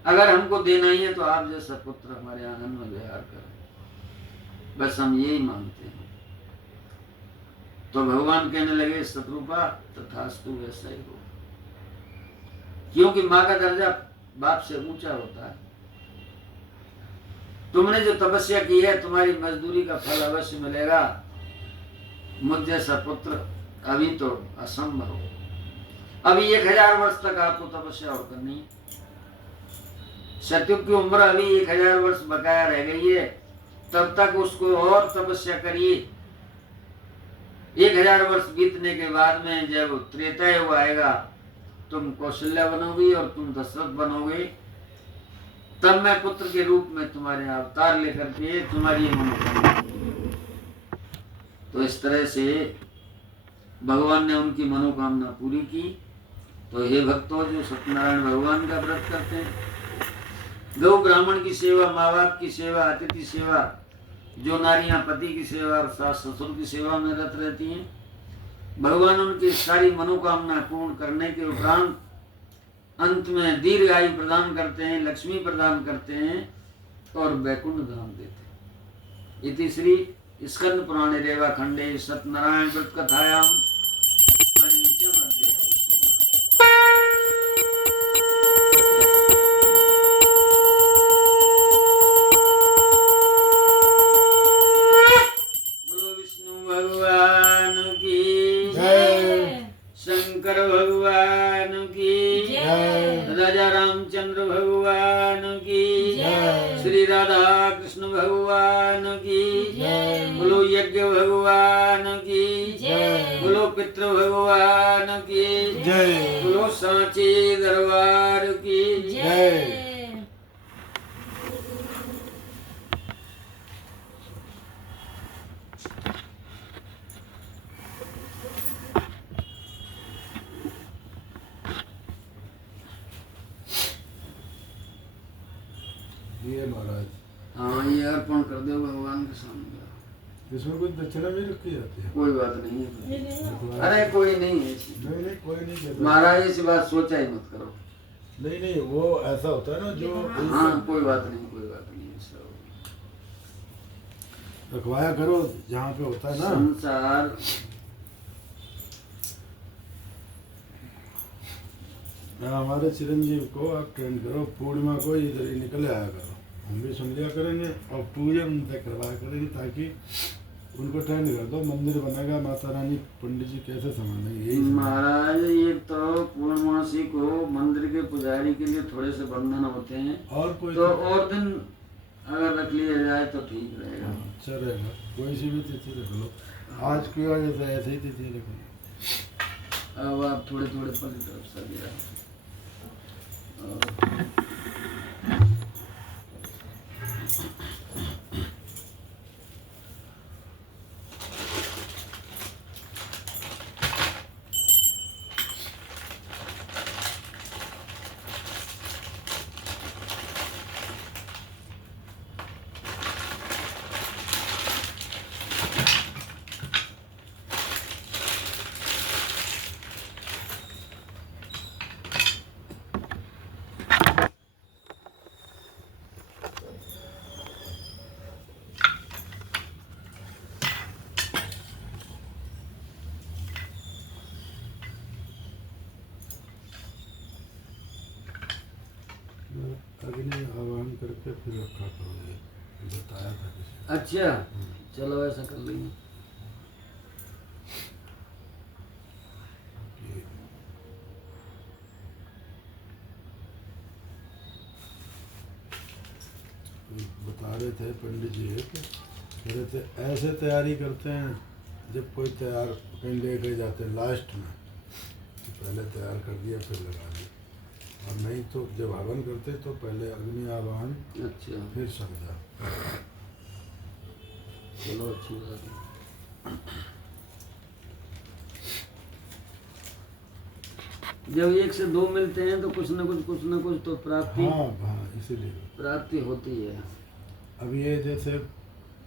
अगर हमको देना ही है तो आप जैसा पुत्र हमारे आंगन में विहार करें, बस हम यही मांगते हैं। तो भगवान कहने लगे शत्रुपा तथास्तु वैसा ही हो, क्योंकि माँ का दर्जा बाप से ऊंचा होता है। तुमने जो तपस्या की है तुम्हारी मजदूरी का फल अवश्य मिलेगा। मुझ जैसा पुत्र अभी तो असंभव हो। अभी 1000 वर्ष तक आपको तपस्या और करनी है। सतयुग की उम्र अभी 1000 वर्ष बकाया रह गई है, तब तक उसको और तपस्या करिए। 1000 वर्ष बीतने के बाद में जब त्रेता युग आएगा, तुम कौशल्या बनोगी और तुम दशरथ बनोगे, तब मैं पुत्र के रूप में तुम्हारे अवतार लेकर के तुम्हारी मनोकामना। तो इस तरह से भगवान ने उनकी मनोकामना पूरी की। तो हे भक्तों, जो सत्यनारायण भगवान का व्रत करते हैं, गौ ब्राह्मण की सेवा, माँ बाप की सेवा, अतिथि सेवा, जो नारियां पति की सेवा और सास ससुर की सेवा में रत रहती हैं, भगवान उनकी सारी मनोकामना पूर्ण करने के उपरांत अंत में दीर्घ आयु प्रदान करते हैं, लक्ष्मी प्रदान करते हैं और वैकुंठ धाम देते हैं। इति श्री स्कंद पुराणे रेवा खंडे सत्यनारायण व्रत कथायाम पंचम अध्याय समाप्त। बोलो विष्णु भगवान की जय। शंकर भगवान की जय। राजा रामचंद्र भगवान की जय। श्री राधा कृष्ण भगवान की जय। बोलो यज्ञ भगवान की जय। बोलो पितृ भगवान की जय। बोलो सांची दरबार की जय। ये महाराज, हाँ, ये अर्पण कर दो भगवान के सामने। इसमें कुछ दक्षिणा भी रखी जाती है? कोई बात नहीं है। ये ले लो। अरे कोई नहीं है। नहीं नहीं, कोई नहीं कहता। महाराज ऐसी बात सोचा ही मत करो। नहीं नहीं, वो ऐसा होता है ना जो हाँ, कोई बात नहीं, कोई बात नहीं। सब रखवाया करो जहाँ पे होता है ना। संसार हमारे चिरंजीव को आप ट्रेन करो, पूर्णिमा को इधर ही निकल आया करो, हम भी सुन लिया करेंगे और पूजन उनसे करवाया करेंगे, ताकि उनको ट्रेन कर दो। मंदिर बनेगा, माता रानी पंडित जी कैसे संभालेंगे? यही महाराज, ये तो पूर्णमासी को मंदिर के पुजारी के लिए थोड़े से बंधन होते हैं, और कोई तो और दिन अगर रख लिया जाए तो ठीक रहेगा। अच्छा रहेगा। कोई सी भी तिथि रख लो, आज की वजह से ऐसे ही तिथि रख लो। अब आप थोड़े थोड़े पल की तरफ से गिरा अग्नि आवाहन करके फिर रखा करो, ये बताया था किसी ने। अच्छा, चलो ऐसा कर लेंगे। बता रहे थे पंडित जी, कह रहे थे ऐसे तैयारी करते हैं जब कोई तैयार कहीं लेके जाते हैं लास्ट में, तो पहले तैयार कर दिया फिर लगा दिया, और नहीं तो जब हवन करते तो पहले अग्नि आवाहन अच्छा, फिर सजा। चलो अच्छी बात है। जब 1 से 2 मिलते हैं तो कुछ न कुछ तो प्राप्ति हाँ हाँ, इसीलिए प्राप्ति होती है। अब ये जैसे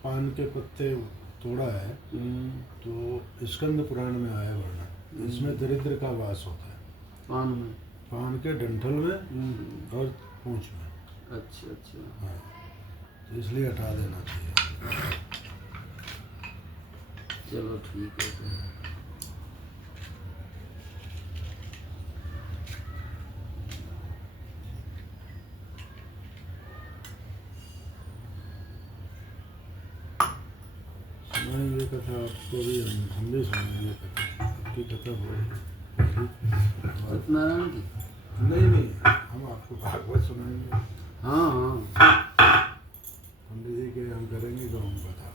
पान के पत्ते तोड़ा है, तो स्कंद पुराण में आया वर्णन, इसमें दरिद्र का वास होता है। पान में, पान के डंठल में और पूंछ में। अच्छा अच्छा, हाँ, तो इसलिए हटा देना चाहिए। चलो ठीक है फिर। कथा आपको भी हम भी सुनेंगे कथा। आपकी कथा बहुत पहली सत्यनारायण की। नहीं हम आपको भागवत सुनाएंगे। हाँ हाँ पंडित जी के हम करेंगे तो हम बता।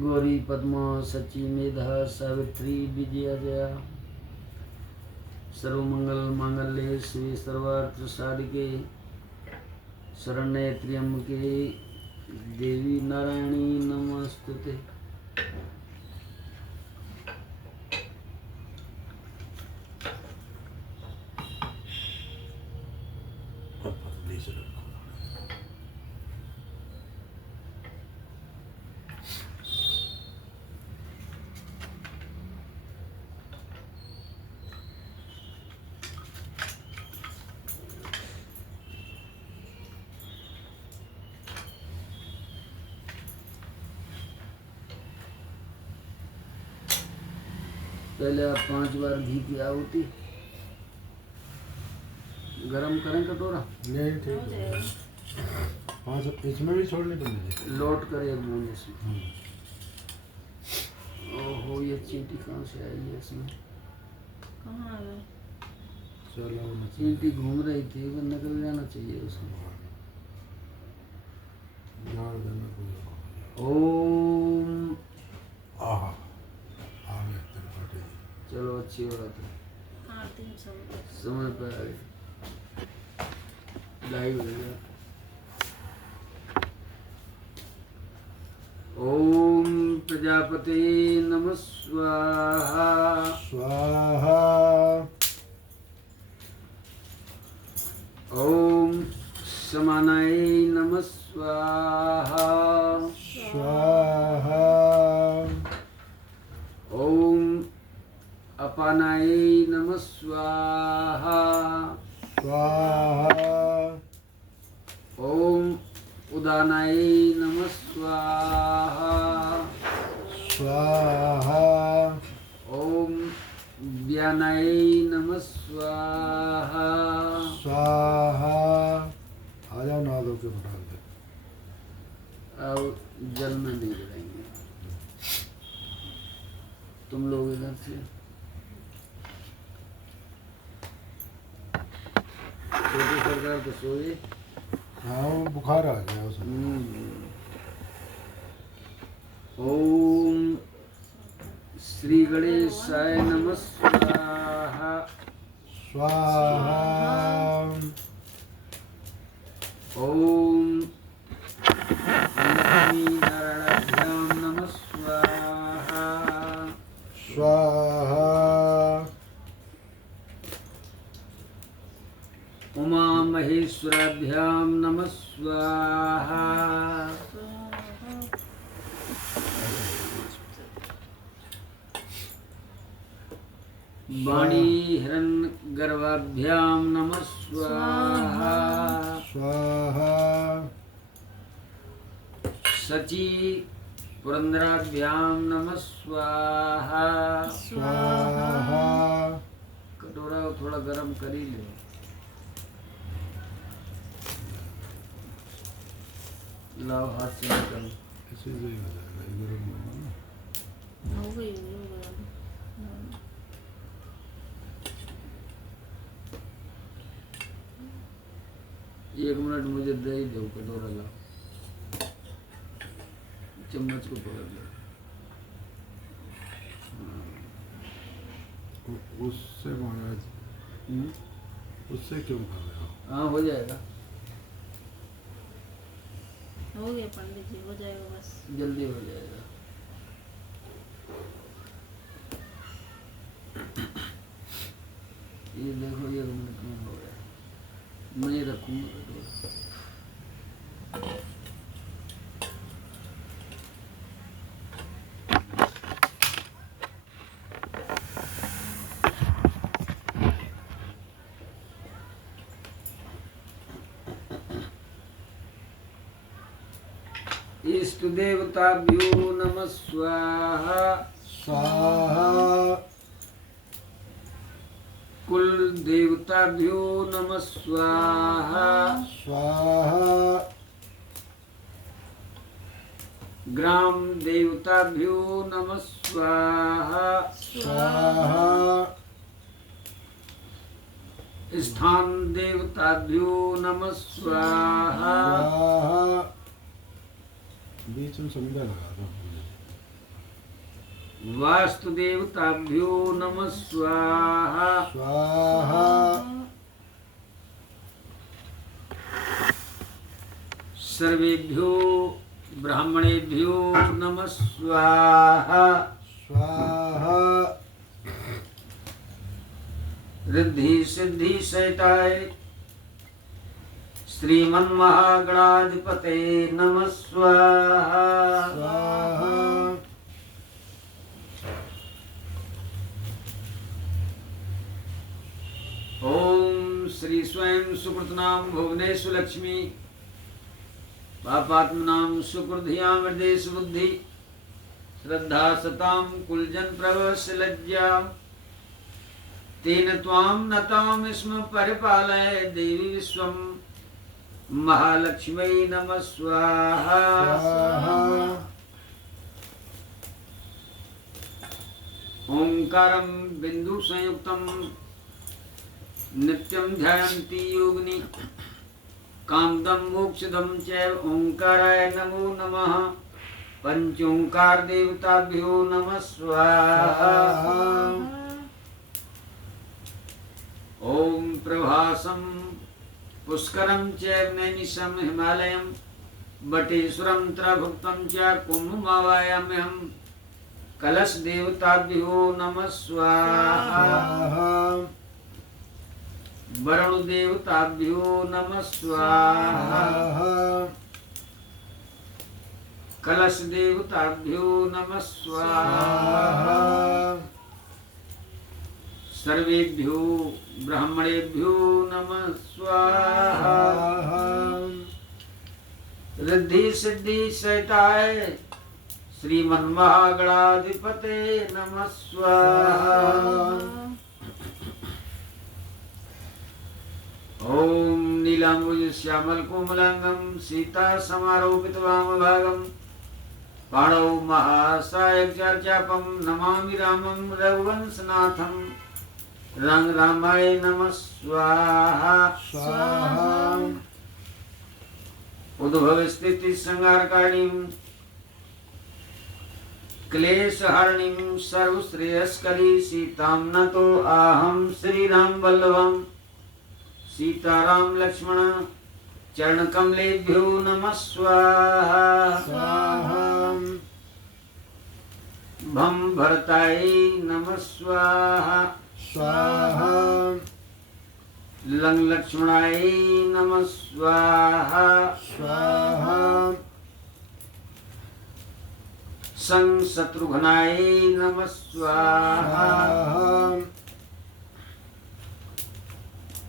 गौरी पद्मा सची मेधा सावित्री विजया जया सर्वमंगल मांगल्ये शिवे सर्वार्थ साधिके शरण्ये त्र्यंबके देवी नारायणी नमस्तुते। पतली से रखो। पहले आप 5 बार घी की आहुति गरम करें कटोरा, नहीं ठीक है। 5 इसमें भी छोड़नी पड़ेगी। लौट कर एक बूंद इसमें। ओहो ये चींटी कहाँ से आई है इसमें? कहाँ आ गए? चलो चींटी घूम रही थी, वो निकल जाना चाहिए उसमें। जान देना कोई। ओम आहा आ गया त्रिपाठी। चलो अच्छी बात है, आरती में सब समय पर आ गई, लाइव हो गया। ओम प्रजापते नमः स्वाहा स्वाहा। ओम समानाय नमः स्वाहा स्वाहा। ओम अपानाय नमः स्वाहा स्वाहा। ओम उदानाय नमः स्वाहा स्वाहा। ओम व्यानाय नमः स्वाहा। स्वाहा। आ जाओ नहा धो के बिठा दे। अब जल में नहीं गिराएंगे, तुम लोग इधर से छोटी सरकार तो सोए। हाँ वो बुखार आ गया उसमें। ओम श्री गणेशाय नमः स्वाहा स्वाहा। ओम लक्ष्मी नारायणाभ्याम नमः स्वाहा स्वाहा। उमा महेश्वराभ्याम नमः स्वाहा। वाणी हिरण्यगर्भाभ्याम नमः स्वाहा। स्वाहा। सची पुरंदराभ्याम नमः स्वाहा। स्वाहा। कटोरा थोड़ा गरम कर ही ले। लाओ हाथ से निकालो। ऐसे ही हो जाएगा इधर उधर ना। हो गई हो गई। 1 मिनट मुझे दे ही दो, कटोरा लाओ, चम्मच को पकड़ लो। उससे महाराज उससे क्यों कर रहे हो? हाँ हो जाएगा, हो गया पंडित जी, हो जाएगा बस। जल्दी हो जाएगा। ये देखो 1 मिनट में हो गया। मैं रखूंगा कटोरा। इष्ट देवताभ्यो नमः स्वाहा स्वाहा। कुल देवताभ्यो नमः स्वाहा। स्वाहा। ग्राम देवताभ्यो नमः स्वाहा। स्वाहा। स्थान देवताभ्यो नमः स्वाहा। स्वाहा। बीच में संज्ञा लगा दो। वास्तु देवताभ्यो नमः स्वाहा। स्वाहा। सर्वेभ्यो ब्राह्मणेभ्यो नमः स्वाहा। स्वाहा। रिद्धि सिद्धि सहिताय श्रीमन्महागणाधिपते नमः स्वाहा। स्वाहा। ओम श्री स्वयं सुकृतनाम भुवनेशु लक्ष्मी पापात्मनाम सुकृधिया मृदेश बुद्धि श्रद्धा सताम कुलजन प्रवस्य लज्जा तेन त्वाम नताम स्म परिपालय देवी विश्वम महालक्ष्मी नमः स्वाहा। ओंकारं बिंदु संयुक्तम नित्यं ध्यायन्ति योगिनी कामदं मोक्षदं चैव ओंकाराय नमो नमः। पंचोंकार देवताभ्यो नमः स्वाहा। ओम प्रभासं पुष्करं चैव नैमिषं हिमालयं बटेश्वरं त्रभुक्तं च कुम्भमावायाम्यहं। कलश देवताभ्यो नमः स्वाहा। वरुण देवताभ्यो नमः स्वाहा। कलश देवताभ्यो नमः स्वाहा। सर्वेभ्यो ब्राह्मणेभ्यो नमः स्वाहा। रिद्धि सिद्धि सहिताय श्रीमन्महागणाधिपते नमः स्वाहा। ओम नीलांबुज श्यामल कोमलांगम सीता समारोपित वामभागम पाणौ महासायकचार्चापम नमामि रामं रघुवंशनाथं। रंग रामाय नमः स्वाहा। स्वाहा। उद्भव स्थिति संहारकारिणीं क्लेशहरणीं सर्वश्रेयस्करी सीतां नतो आहं श्रीराम वल्लभं। सीताराम लक्ष्मण चरण कमलेभ्यो नमः स्वाहा। स्वाहा। भम भरताय नमः स्वाहा। स्वाहा। लंग लक्ष्मणाय नमः स्वाहा। स्वाहा। संग शत्रुघ्नाय नमः स्वाहा।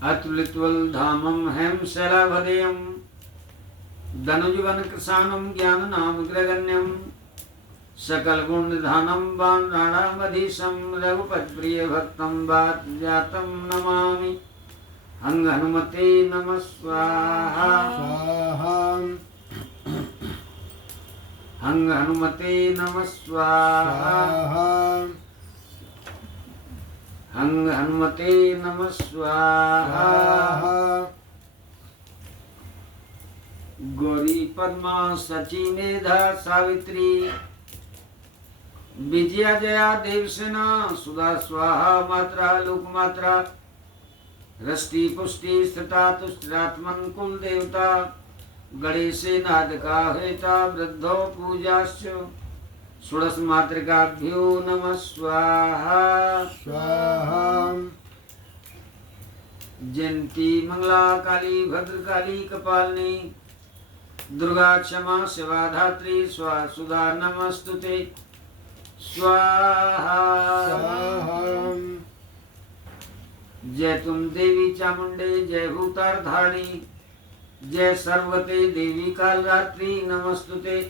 अतुलितवल धामम हेम शैलाभदेयम धनुजवन कृशानम ज्ञान नाम ग्रगण्यम सकल गुण निधानम बाण राणामधीशम रघुपति प्रिय भक्तम बात जातम नमामि। अंग हनुमते नमः स्वाहा। अंग हनुमते नमः स्वाहा। अंग हनुमते नमः स्वाहा। गौरी पद्मा सची मेधा सावित्री विजया जया देवसेना सुधा स्वाहा मात्रा लोकमात्रा रष्टि पुष्टि स्थिता तुष्टिरात्मन कुल देवता गणेशे नादका हेता वृद्धो पूजाश्च षोडश मातृकाभ्यो नमः स्वाहा। जयंती मंगला काली भद्रकाली कपालिनी दुर्गा क्षमा शिवा धात्री स्वाहा सुधा नमस्तुते स्वाहा। जय तुम देवी चामुंडे जय भूतार धारिणी जय सर्वते देवी कालरात्रि नमस्तुते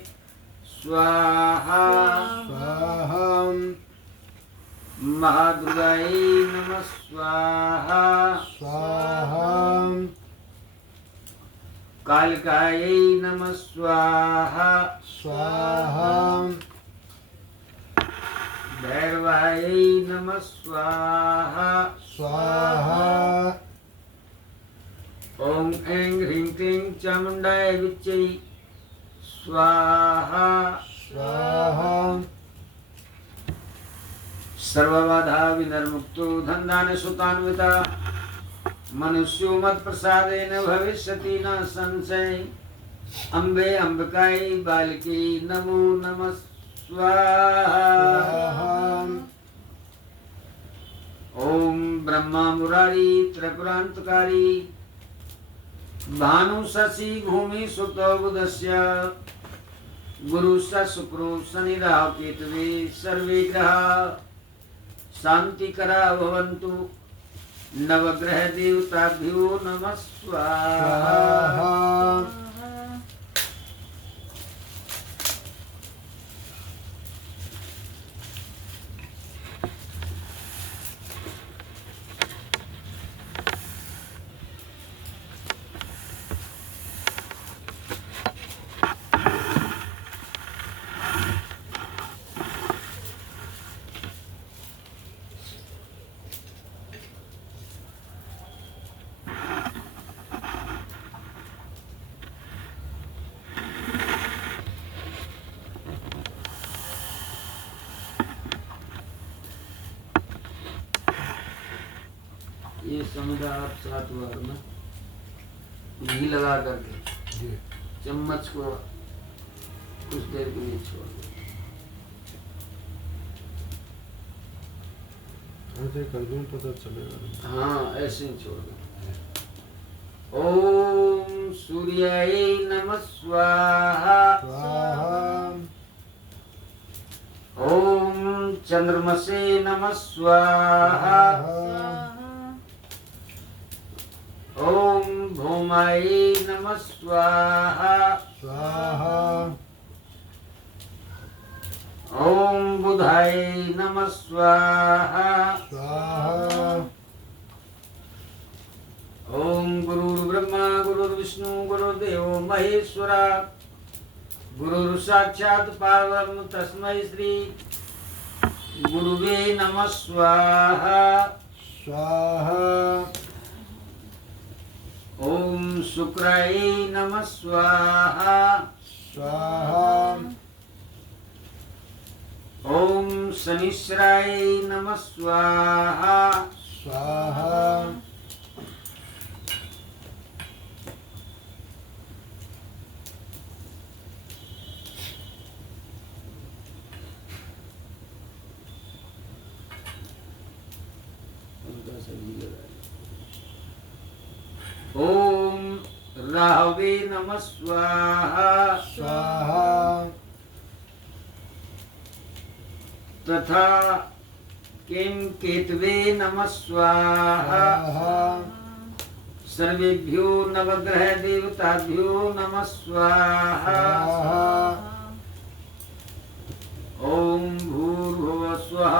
स्वाहा। महादुर्गायै नमः स्वाहा स्वाहा कालिकायै नमः स्वाहा स्वाहा भैरवायै नमः स्वाहा स्वाहा ओम ऐं ह्रीं क्लीं चामुण्डाय विच्चै स्वाहा स्वाहा सर्वबाधा विनर्मुक्तो धनधान्य सुतान्विता मनुष्यो मत्प्रसादेन भविष्यति न संशय अम्बे अम्बिकायै बालिके नमो नमः स्वाहा ओम ब्रह्मा मुरारी त्रिपुरान्तकारी भानु शशि भूमि सुतो बुधस्य गुरु शुक्रो शनि राहु केतवे सर्वे ग्रहा शांतिकरा भवन्तु नवग्रह देवताभ्यो नमः स्वाहा ये समुद्र आप 7 बार में घी लगा करके जी चम्मच को कुछ देर के लिए छोड़ दो। ऐसे कर दूं पता चलेगा। हाँ ऐसे ही छोड़ दो। ओम सूर्याय नमः स्वाहा स्वाहा ओम चंद्रमसे नमः स्वाहा ओम भौमाय नमः स्वाहा स्वाहा ओम बुधाय नमः स्वाहा स्वाहा ओम गुरुर्ब्रह्मा गुरुर्विष्णु गुरुर्देवो महेश्वरा गुरुर् साक्षात् परब्रह्म तस्मै श्री गुरुवे नमः स्वाहा स्वाहा ओम शुक्राय नमः स्वाहा स्वाहा ओम शनिश्चराय नमः स्वाहा स्वाहा ओम राहवे नमः स्वाहा स्वाहा तथा किं केतवे नमः स्वाहा सर्वेभ्यो नवग्रह देवताभ्यो नमः स्वाहा ओम भूर्भुवः स्वः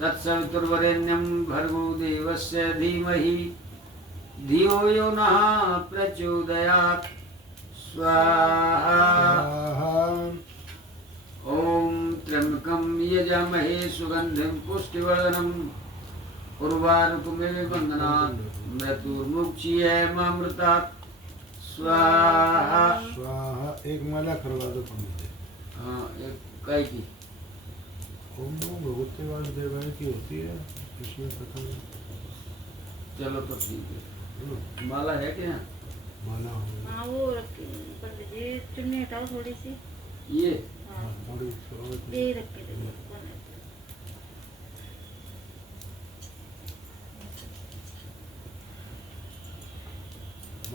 तत्सवितुर्वरेण्यं भर्गो देवस्य धीमहि धियो यो नः प्रचोदयात् स्वाहा ओम त्र्यंबकं यजामहे सुगंधिं पुष्टिवर्धनम् उर्वारुकमिव बन्धनात् मृत्युर्मुक्षीयमामृतात् स्वाहा स्वाहा। एक माला करवा दो पंडित जी। हाँ एक काय की ओम नमो भगवते वासुदेवाय की होती है, इसमें पता नहीं। चलो तो ठीक है। माला है क्या? माला हो हाँ वो रखी पंडित जी, चुन्नी हटाओ थोड़ी सी। ये हाँ थोड़ी ये रख के दे दो।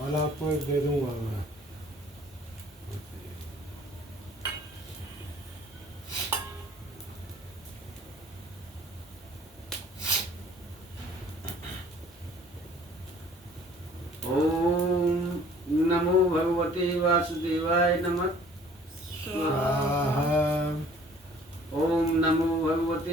माला आपको एक दे दूंगा मैं। ओम नमो भगवते वासुदेवाय नमः स्वाहा ओम नमो भगवते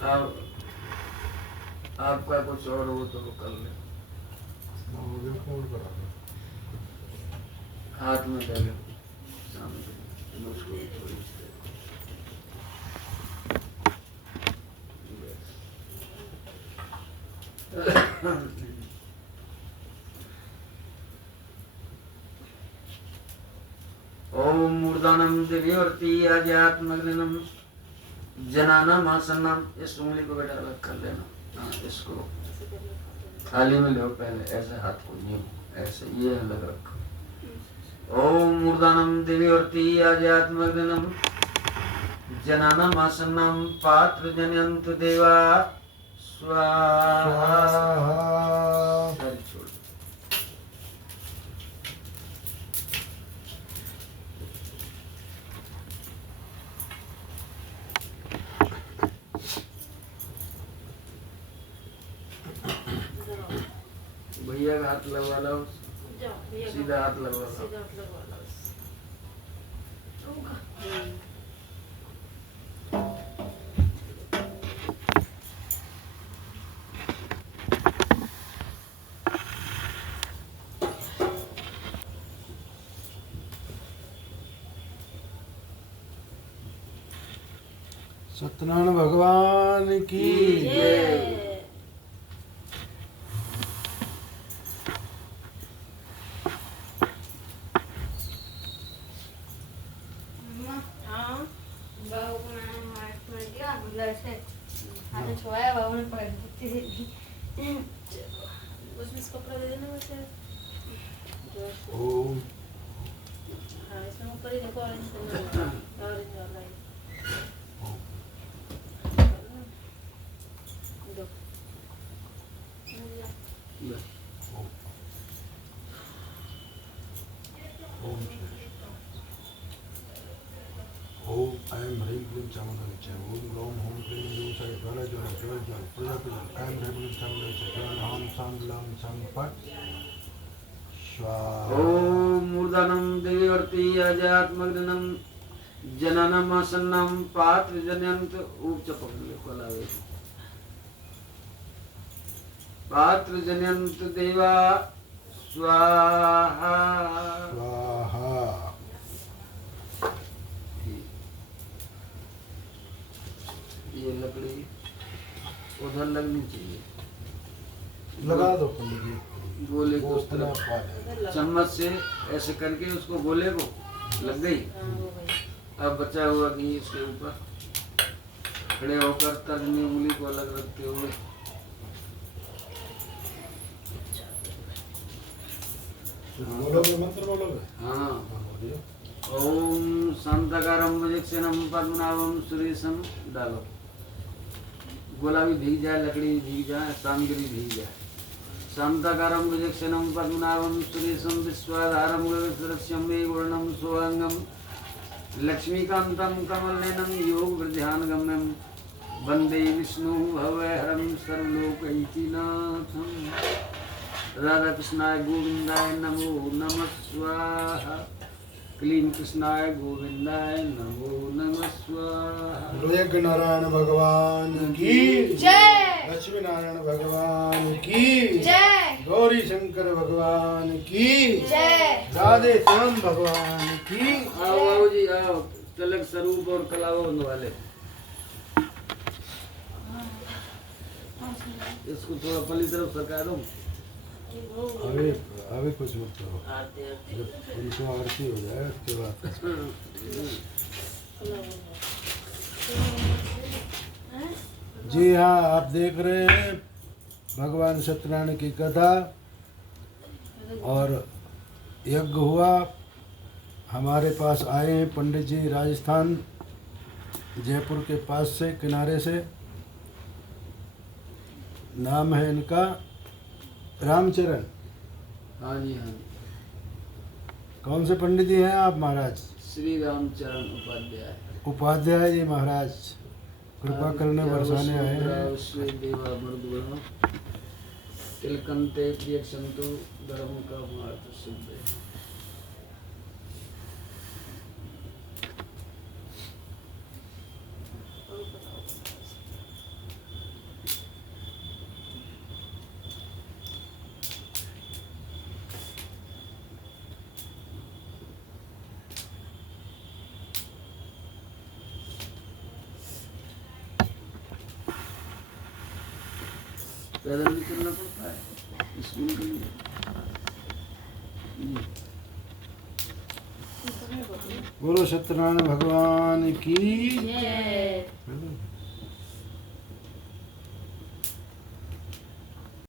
अब आपका कुछ और हो तो वो कर ले, हो गया फोन करा दो। हाथ में ले लो सामने मुझको थोड़ी सी ओम मूर्धानम दिव्यवर्ती आध्यात्मग्नम जनानम आसनम। इस उंगली को बेटा अलग कर लेना। हाँ, इसको थाली में लो पहले, ऐसे हाथ को यूं ऐसे, ये अलग रखो। ओम मूर्धानम दिव्यवर्ती आध्यात्मग्नम जनानम आसनम पात्र जनयंत देवा स्वाहा। सर छोड़ दो। भैया का हाथ लगवा लो, सीधा हाथ लगवा लो। सत्यनारायण भगवान की जय। हाँ, बहू को मैंने माइक में दिया, मतलब ऐसे हाथ छुआया, बहू ने पकड़ दी। उसमें इसको कपड़ा दे देना वैसे। ओम हाँ, इसमें ऊपर ही देखो ऑरेंज कलर, ऑरेंज वाला है। दो। ओम ओम ऐं ह्रीं क्लीं चामुण्डाय ओम ग्लौं हूं क्लीं दूषाय ज्वल ज्वल ज्वल ज्वल प्रजापति ऐं ह्रीं क्लीं चामुण्डाय ज्वल ह्रां सां ग्लां सां फट् स्वाहा। ओम मूर्धनम दिव्यवर्ती आध्यात्मग्नम जननम आसन्नम पात्र जनयंत। ऊप चपक ले कोलावे पात्र जनयंत देवा स्वाहा। स्वाहा। ये लकड़ी उधर लगनी चाहिए। लगा दो पंडित जी, गोले वो को उस उतना तरफ पा जाएगा। चम्मच से ऐसे करके उसको गोले को लग गई। हाँ, हो गई। अब बचा हुआ घी इसके ऊपर खड़े होकर तर्जनी उंगली को अलग रखते हुए बोलोगे मंत्र बोलोगे? हाँ। हाँ, बोलिए। ओम शांताकारम भुजक्षणम पद्मनाभम सुरेशम डालो। गोला भी भीग जाए, लकड़ी भी भीग जाए, सामग्री भीग जाए। शांताकारम भुजक्षणम पद्मनाभम सुरेशम विश्वाधारम गगनसदृश्यम मेघवर्णम सोहांगम लक्ष्मीकांतम कमलनयनम योग वृद्ध्यानगम्यम वंदे विष्णु भवहरम सर्वलोकैकनाथम। राधा कृष्णाय गोविंदाय नमो नमः स्वाहा। क्लीं कृष्णाय गोविंदाय नमो नमः स्वाहा। बोलो यज्ञ नारायण भगवान की जय। लक्ष्मी नारायण भगवान की जय। गौरी शंकर भगवान की जय। राधे श्याम भगवान की। आओ आओ जी आओ, तिलक स्वरूप और कलावंद वाले। इसको थोड़ा पली तरफ सरका दो। अभी अभी कुछ मत करो, जब उनको आरती हो जाए उसके बाद। जी हाँ, आप देख रहे हैं भगवान सत्यनारायण की कथा और यज्ञ हुआ। हमारे पास आए हैं पंडित जी राजस्थान जयपुर के पास से, किनारे से। नाम है इनका रामचरण। हाँ जी हाँ जी। कौन से पंडित जी हैं आप महाराज? श्री रामचरण उपाध्याय। उपाध्याय जी महाराज कृपा करने बरसाने आए हैं। देवा मृदुगुण तिलकंते प्रियक्षन्तु धर्म का मार्ग सिद्धे। पैदल भी चलना पड़ता है स्कूल के लिए। बोलो सत्यनारायण भगवान की। जय। बोलो